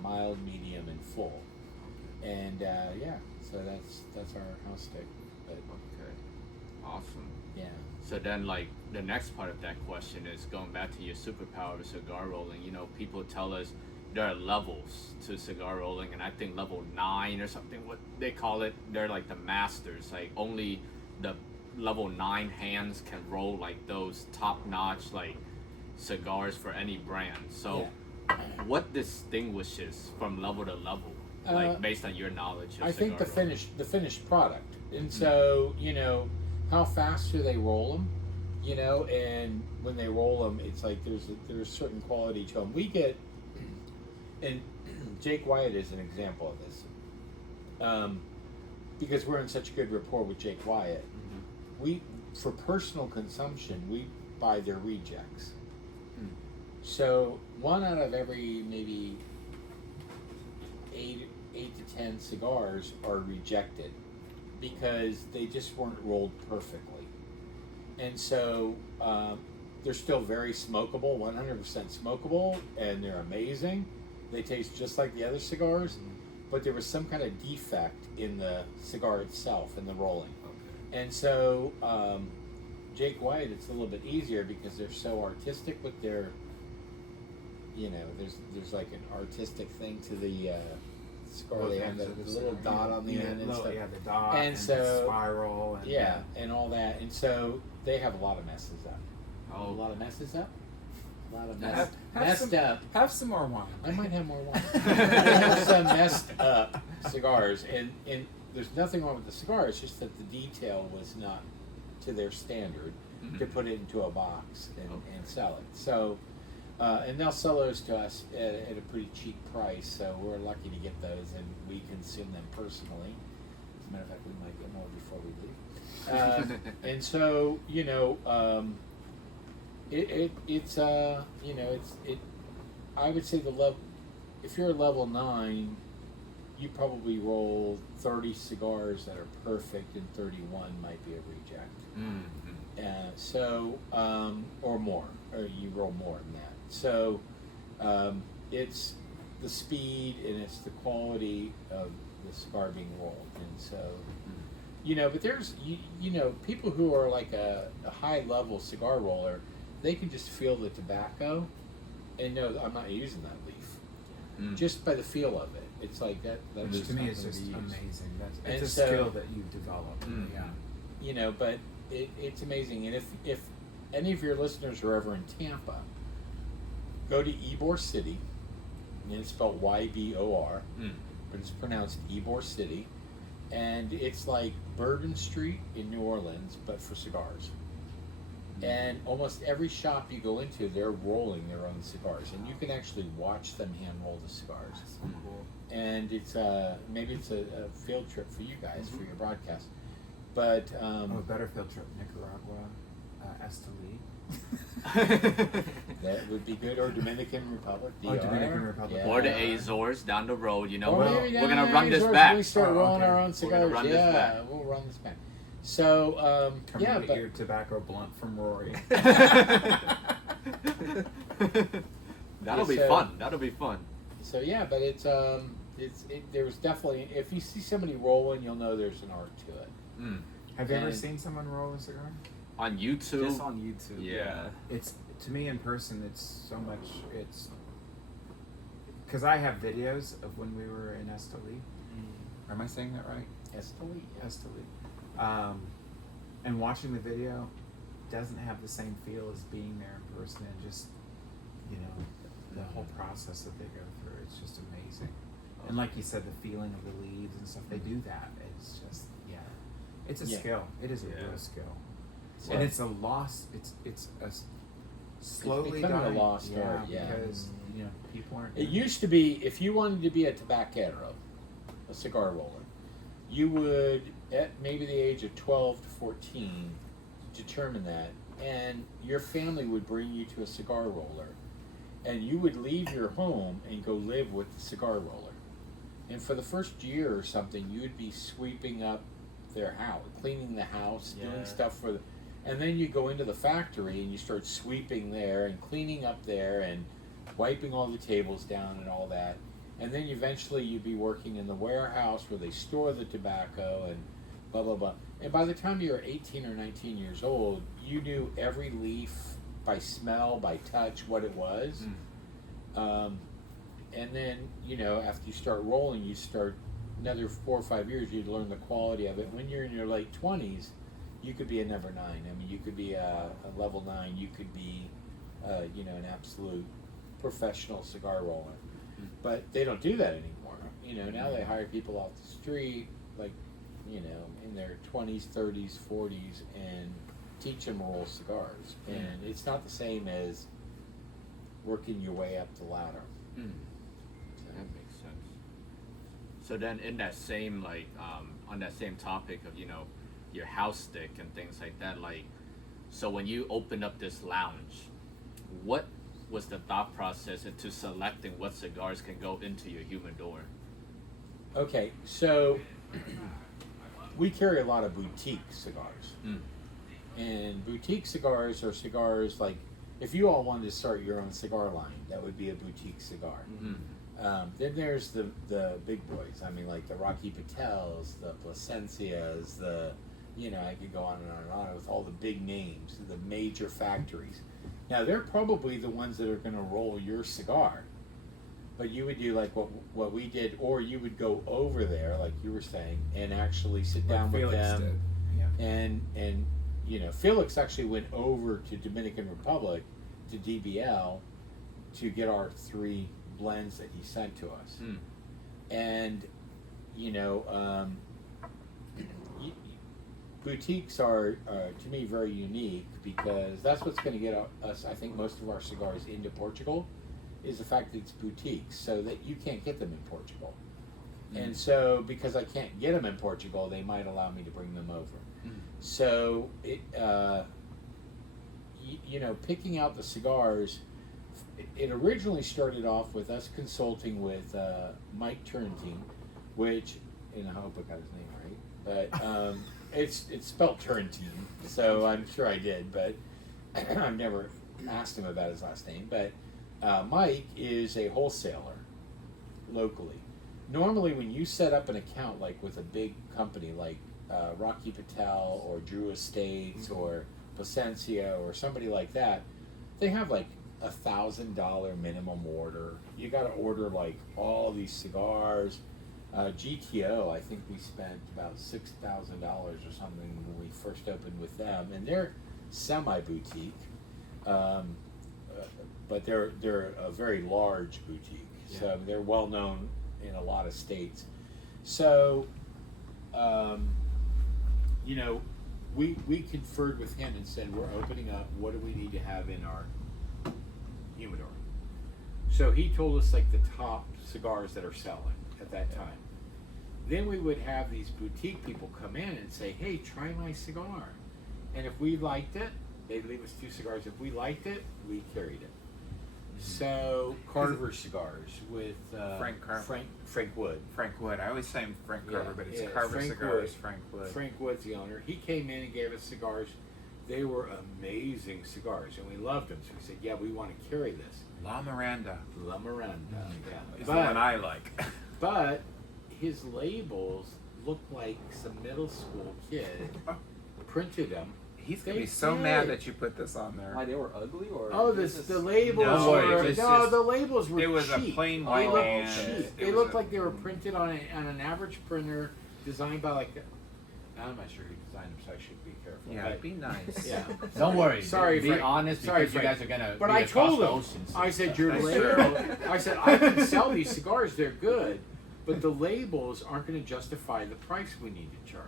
mild, medium, and full. And yeah, so that's our house stick. But, Okay. Awesome. yeah. So then, like, the next part of that question is going back to your superpower of cigar rolling. You know, people tell us there are levels to cigar rolling, and I think level 9 or something, what they call it, they're like the masters. Like, only the level 9 hands can roll like those top-notch like cigars for any brand. So, what distinguishes from level to level, like based on your knowledge? Of I think cigar rolling? the finished product, and so how fast do they roll them? And when they roll them, it's like there's a certain quality to them. We get, and Jake Wyatt is an example of this, because we're in such good rapport with Jake Wyatt. We, for personal consumption, we buy their rejects. So 1 out of every maybe 8 to 10 cigars are rejected because they just weren't rolled perfectly. And so they're still very smokable, 100% smokable, and they're amazing. They taste just like the other cigars, but there was some kind of defect in the cigar itself, in the rolling. And so Jake White, it's a little bit easier because they're so artistic with their, there's like an artistic thing to the cigar. They have the little dot on the end and stuff. Yeah, the dot And and so- the spiral. And, And all that. And so they have a lot of messes up. Oh. A lot of messes up? A lot of Have messed some, up. Have some more wine. I might have more wine. I have some messed up cigars, and there's nothing wrong with the cigar. It's just that the detail was not to their standard to put it into a box and sell it. So, and they'll sell those to us at a pretty cheap price. So we're lucky to get those, and we consume them personally. As a matter of fact, we might get more before we leave. And so, I would say the level. If you're a level 9, you probably roll 30 cigars that are perfect, and 31 might be a reject. Or more, or you roll more than that. So, it's the speed and it's the quality of the cigar being rolled, and so. But there's, people who are like a high-level cigar roller, they can just feel the tobacco and know I'm not using that leaf. Just by the feel of it. It's like that. Which to me is just amazing. It's a skill that you develop. Yeah. But it's amazing. And if any of your listeners are ever in Tampa, go to Ybor City, and it's spelled Ybor, but it's pronounced Ybor City. And it's like Bourbon Street in New Orleans, but for cigars. And almost every shop you go into, they're rolling their own cigars, and you can actually watch them hand roll the cigars. That's so cool. And it's maybe it's a field trip for you guys for your broadcast, but A better field trip, Nicaragua, Esteli. that would be good, or Dominican Republic, DR. Dominican Republic. Yeah. Or the Azores down the road, Or we're maybe gonna down run in this Azores, back. We start rolling our own We're cigars. gonna run this back. We'll run this back. So Come yeah, to but your tobacco blunt from Rory. That'll be So- fun. That'll be fun. So yeah, but there's definitely, if you see somebody rolling, you'll know there's an art to it. Mm. Have you ever And- seen someone roll a cigar? On YouTube. Just on YouTube. Yeah. It's, to me in person, it's so much. It's because I have videos of when we were in Esteli. Am I saying that right? Esteli, yeah. Esteli. And watching the video doesn't have the same feel as being there in person and just, you know, the whole process that they go through. It's just amazing. And like you said, the feeling of the leaves and stuff, they do that. It's just, yeah. It's a Yeah. skill. It is a Yeah. real skill. So- And it's a lost, it's a slowly becoming a dying. lost art, yeah. Because, you know, people aren't. It used to be, if you wanted to be a tabacero, a cigar roller, you would, at maybe the age of 12 to 14, determine that, and your family would bring you to a cigar roller, and you would leave your home and go live with the cigar roller. And for the first year or something, you would be sweeping up their house, cleaning the house, Yeah. doing stuff for the, and then you go into the factory and you start sweeping there and cleaning up there and wiping all the tables down and all that. And then eventually you'd be working in the warehouse where they store the tobacco and blah, blah, blah. And by the time you were 18 or 19 years old, you knew every leaf by smell, by touch, what it was. And then, you know, after you start rolling, you start another 4 or 5 years, you'd learn the quality of it. When you're in your late 20s, you could be a number 9. I mean, you could be a level 9. You could be, you know, an absolute professional cigar roller. But they don't do that anymore. You know, now they hire people off the street, like, you know, in their 20s, 30s, 40s, and teach them to roll cigars. And it's not the same as working your way up the ladder. That makes sense. So then, in that same on that same topic of your house stick and things like that, so when you opened up this lounge, what was the thought process into selecting what cigars can go into your humidor? Okay, so we carry a lot of boutique cigars. And boutique cigars are cigars like, if you all wanted to start your own cigar line, that would be a boutique cigar. Then there's the big boys. I mean, like the Rocky Patels, the Plasencias, I could go on and on and on with all the big names, the major factories. Now, they're probably the ones that are going to roll your cigar. But you would do like what we did, or you would go over there, like you were saying, and actually sit down with Felix them. did. Yeah. And Felix actually went over to Dominican Republic, to DBL, to get our 3 blends that he sent to us. And, boutiques are, to me, very unique, because that's what's going to get us, I think, most of our cigars into Portugal, is the fact that it's boutiques, so that you can't get them in Portugal. And so, because I can't get them in Portugal, they might allow me to bring them over. So, picking out the cigars, it originally started off with us consulting with Mike Turrentine, which, and I hope I got his name right, but it's spelled Turrentine, so I'm sure I did, but I've never asked him about his last name. But Mike is a wholesaler locally. Normally, when you set up an account like with a big company like Rocky Patel or Drew Estates or Plasencia or somebody like that, they have like $1,000 minimum order. You got to order like all these cigars. GTO, I think we spent about $6,000 or something when we first opened with them, and they're semi-boutique, but they're a very large boutique. Yeah. So they're well known in a lot of states. So, we conferred with him and said, we're opening up, what do we need to have in our humidor? So he told us like the top cigars that are selling at that time. Then we would have these boutique people come in and say, hey, try my cigar. And if we liked it, they'd leave us 2 cigars. If we liked it, we carried it. So Carver cigars with Frank Carver. Frank Wood. Frank Wood. I always say Frank Carver, but it's Yeah, Carver Frank Cigars, Wood. Frank Wood. Frank Wood's the owner. He came in and gave us cigars they were amazing cigars, and we loved them. So we said, yeah, we want to carry this. La Miranda La Miranda, yeah. is the one I like. But his labels look like some middle school kid printed them. He's gonna They be so did. mad that you put this on there. Why they were ugly or? Oh, just- the labels No, were it was no, just- the labels were it was a cheap. plain They white looked band. cheap. It They was looked a- like they were printed on an average printer, designed by like. I'm not sure who designed them, so I should be careful. Yeah, but, be nice. yeah. Don't worry. Sorry, be Frank. honest Sorry, because you Frank. guys are gonna. But be I across told the him. ocean soon. I said your That's label. I said I can sell these cigars. They're good, but the labels aren't going to justify the price we need to charge.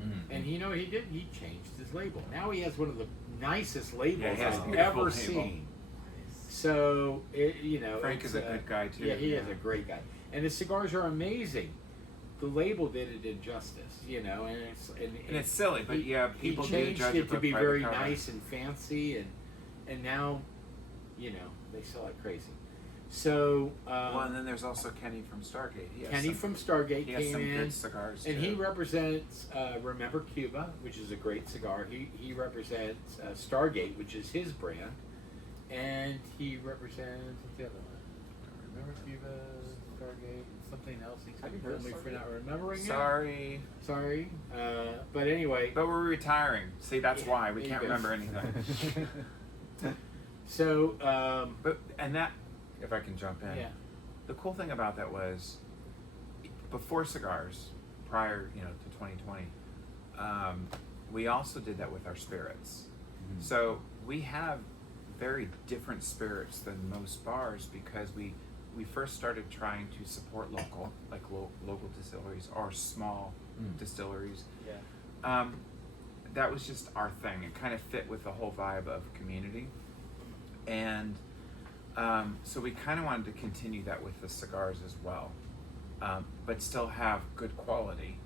Mm. And you know he did. He changed his label. Now he has one of the nicest labels Yeah, he has a I've beautiful ever label. seen. So you know, Frank it's, is a good guy too. Yeah, he is a great guy, and his cigars are amazing. The label did it injustice, you know, and it's silly, but yeah, people he do changed judge it to book be by the very cover. nice and fancy, and now, you know, they sell like crazy. So Well, and then there's also Kenny from Stargate. He has Kenny some, from Stargate he has came some in, good cigars and too. he represents Remember Cuba, which is a great cigar. He represents Stargate, which is his brand, and he represents what's the other one? Remember Cuba, Stargate, something else. He's Have you gonna heard kill me of for Stargate? not remembering it. Sorry, Sorry, but anyway. but we're retiring. See, that's Yeah, why we there can't you go. remember anything. So But and that, if I can jump in, yeah, the cool thing about that was, before cigars, prior, to 2020, we also did that with our spirits. Mm-hmm. So we have very different spirits than most bars because we first started trying to support local, like local distilleries or small distilleries. yeah. That was just our thing. It kind of fit with the whole vibe of community, and so we kind of wanted to continue that with the cigars as well, but still have good quality.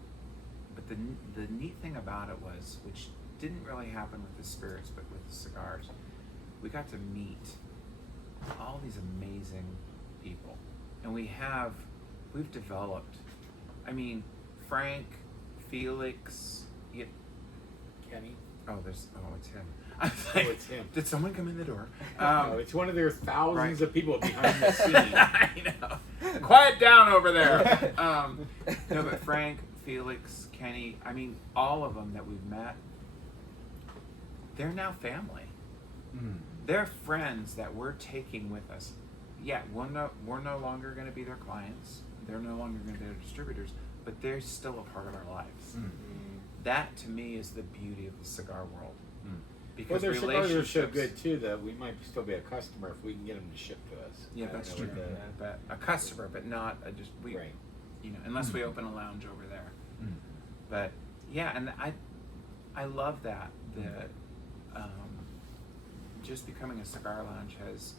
But the neat thing about it was, which didn't really happen with the spirits, but with the cigars, we got to meet all these amazing people, and we've developed. I mean, Frank, Felix. Kenny. It's him. I was like, it's him. Did someone come in the door? No, it's one of their thousands right. of people behind the scene. I know. Quiet down over there. No, but Frank, Felix, Kenny, I mean, all of them that we've met, they're now family. They're friends that we're taking with us. Yeah, we're no longer going to be their clients. They're no longer going to be their distributors, but they're still a part of our lives. That, to me, is the beauty of the cigar world. Well, Because their cigars are so relationships. good too that we might still be a customer if we can get them to ship to us. Yeah, I don't that's know true. what But a customer, but not a just we. Right. Unless we open a lounge over there. But yeah, and I love that just becoming a cigar lounge has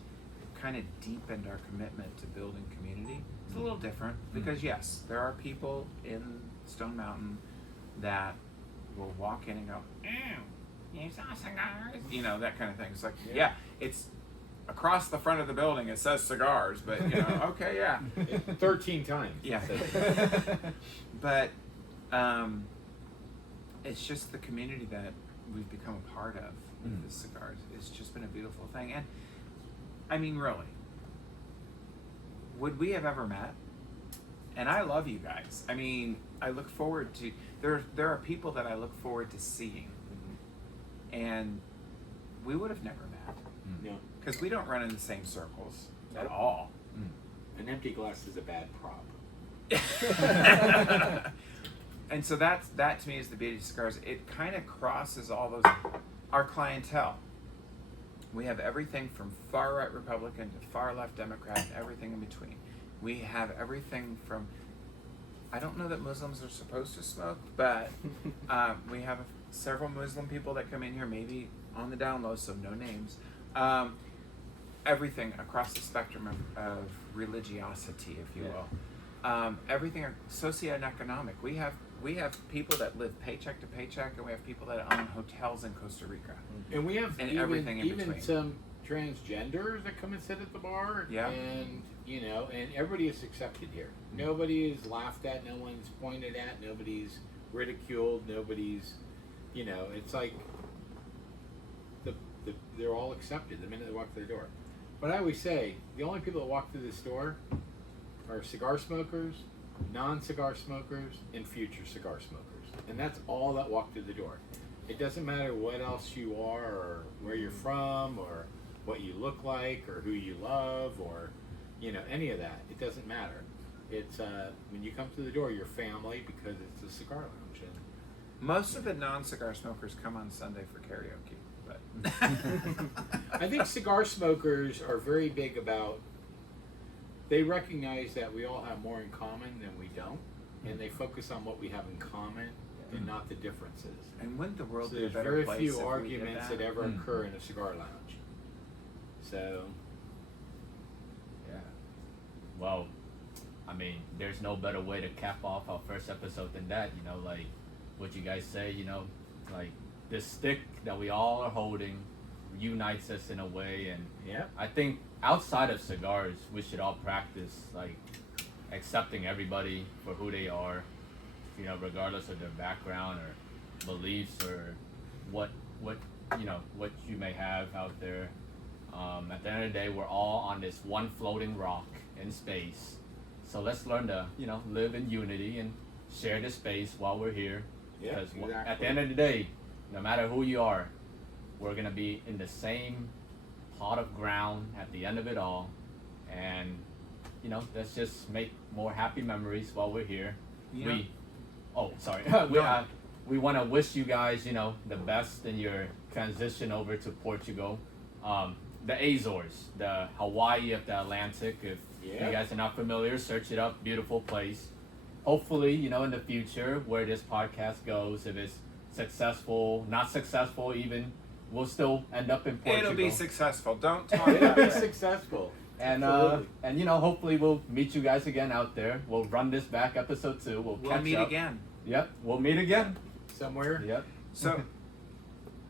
kind of deepened our commitment to building community. It's a little different because yes, there are people in Stone Mountain that will walk in and go, "Ew, you saw cigars," that kind of thing. It's like, yeah, it's across the front of the building. It says cigars, but okay, yeah, 13 times. yeah. But it's just the community that we've become a part of with the cigars. It's just been a beautiful thing. And I mean, really, would we have ever met? And I love you guys. I mean, I look forward to, there are people that I look forward to seeing. And we would have never met. No, Because we don't run in the same circles at all. an empty glass is a bad prop. And so that to me is the beauty of cigars. It kind of crosses all those, our clientele. We have everything from far right Republican to far left Democrat, everything in between. We have everything from, I don't know that Muslims are supposed to smoke, but we have several Muslim people that come in here, maybe on the down low, so no names. Everything across the spectrum of religiosity, if you will. Everything socioeconomic. We have people that live paycheck to paycheck, and we have people that own hotels in Costa Rica. And we have And everything in even between. some transgenders that come and sit at the bar. Yeah. And and everybody is accepted here. Nobody is laughed at. No one's pointed at. Nobody's ridiculed. Nobody's, it's like they're all accepted the minute they walk through the door. But I always say the only people that walk through this door are cigar smokers, non-cigar smokers, and future cigar smokers, and that's all that walk through the door. It doesn't matter what else you are, or where you're from, or what you look like, or who you love, or any of that. It doesn't matter. It's when you come through the door, you're family because it's a cigar lounge. And Most of the non-cigar smokers come on Sunday for karaoke, but I think cigar smokers are very big about. They recognize that we all have more in common than we don't, and they focus on what we have in common and not the differences. And wouldn't the world So be a there's better very place few if we arguments did that ever Mm. occur in a cigar lounge. So, Yeah. Well, I mean, there's no better way to cap off our first episode than that. Like what you guys say. Like this stick that we all are holding unites us in a way, and yeah. I think outside of cigars, we should all practice like accepting everybody for who they are, regardless of their background or beliefs or what you may have out there. At the end of the day, we're all on this one floating rock in space. So let's learn to, live in unity and share the space while we're here. Yeah, Because exactly. at the end of the day, no matter who you are, we're gonna be in the same plot of ground at the end of it all. And, let's just make more happy memories while we're here. We want to wish you guys, the best in your transition over to Portugal. The Azores, the Hawaii of the Atlantic. If you guys are not familiar, search it up. Beautiful place. Hopefully, in the future, where this podcast goes, if it's successful, not successful even, we'll still end up in Portugal. it'll be successful. Don't talk It'll about be it. successful. And Absolutely. hopefully we'll meet you guys again out there. We'll run this back episode 2. We'll We'll catch meet up. again. Yep, we'll meet again. Somewhere. Yep. So,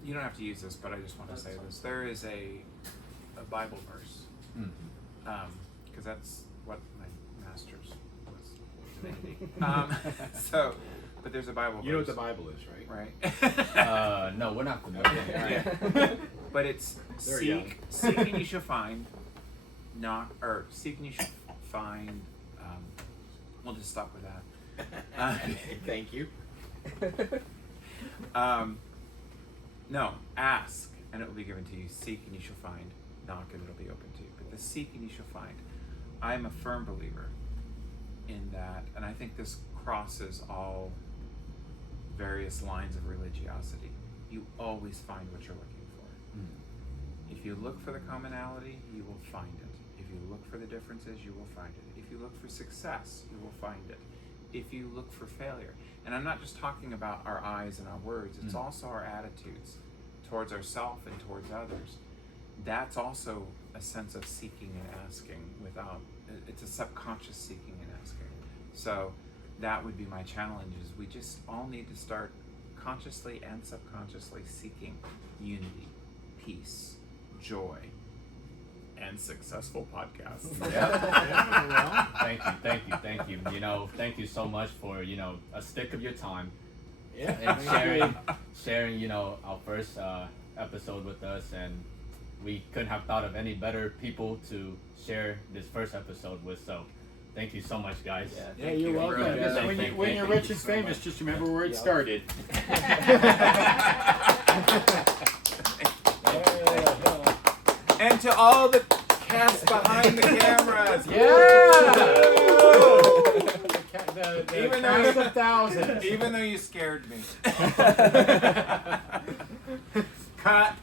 you don't have to use this, but I just want to say this. There is a Bible verse, Mm-hmm. because that's what my master's was, divinity. But there's a Bible verse. You know what the Bible is, right? Right. No, we're not familiar. Yeah. But it's They're young. seek and you shall find, seek and you shall find. We'll just stop with that. Thank you. No, ask and it will be given to you. Seek and you shall find. Knock and it'll be open to you. But the seek and you shall find. I'm a firm believer in that, and I think this crosses all various lines of religiosity. You always find what you're looking for. If you look for the commonality, you will find it. If you look for the differences, you will find it. If you look for success, you will find it. If you look for failure, and I'm not just talking about our eyes and our words, it's also our attitudes towards ourselves and towards others. That's also a sense of seeking and asking it's a subconscious seeking and asking. So that would be my challenge, is we just all need to start consciously and subconsciously seeking unity, peace, joy, and successful podcasts. Thank you. Thank you so much for, a stick of your time Yeah. and sharing, our first episode with us. And we couldn't have thought of any better people to share this first episode with. So thank you so much, guys. Yeah, you're welcome. Really Just good. when you're rich and famous, just remember where it started. And to all the cast behind the cameras. The Even though cast you- of thousands. Even though you scared me. Cut.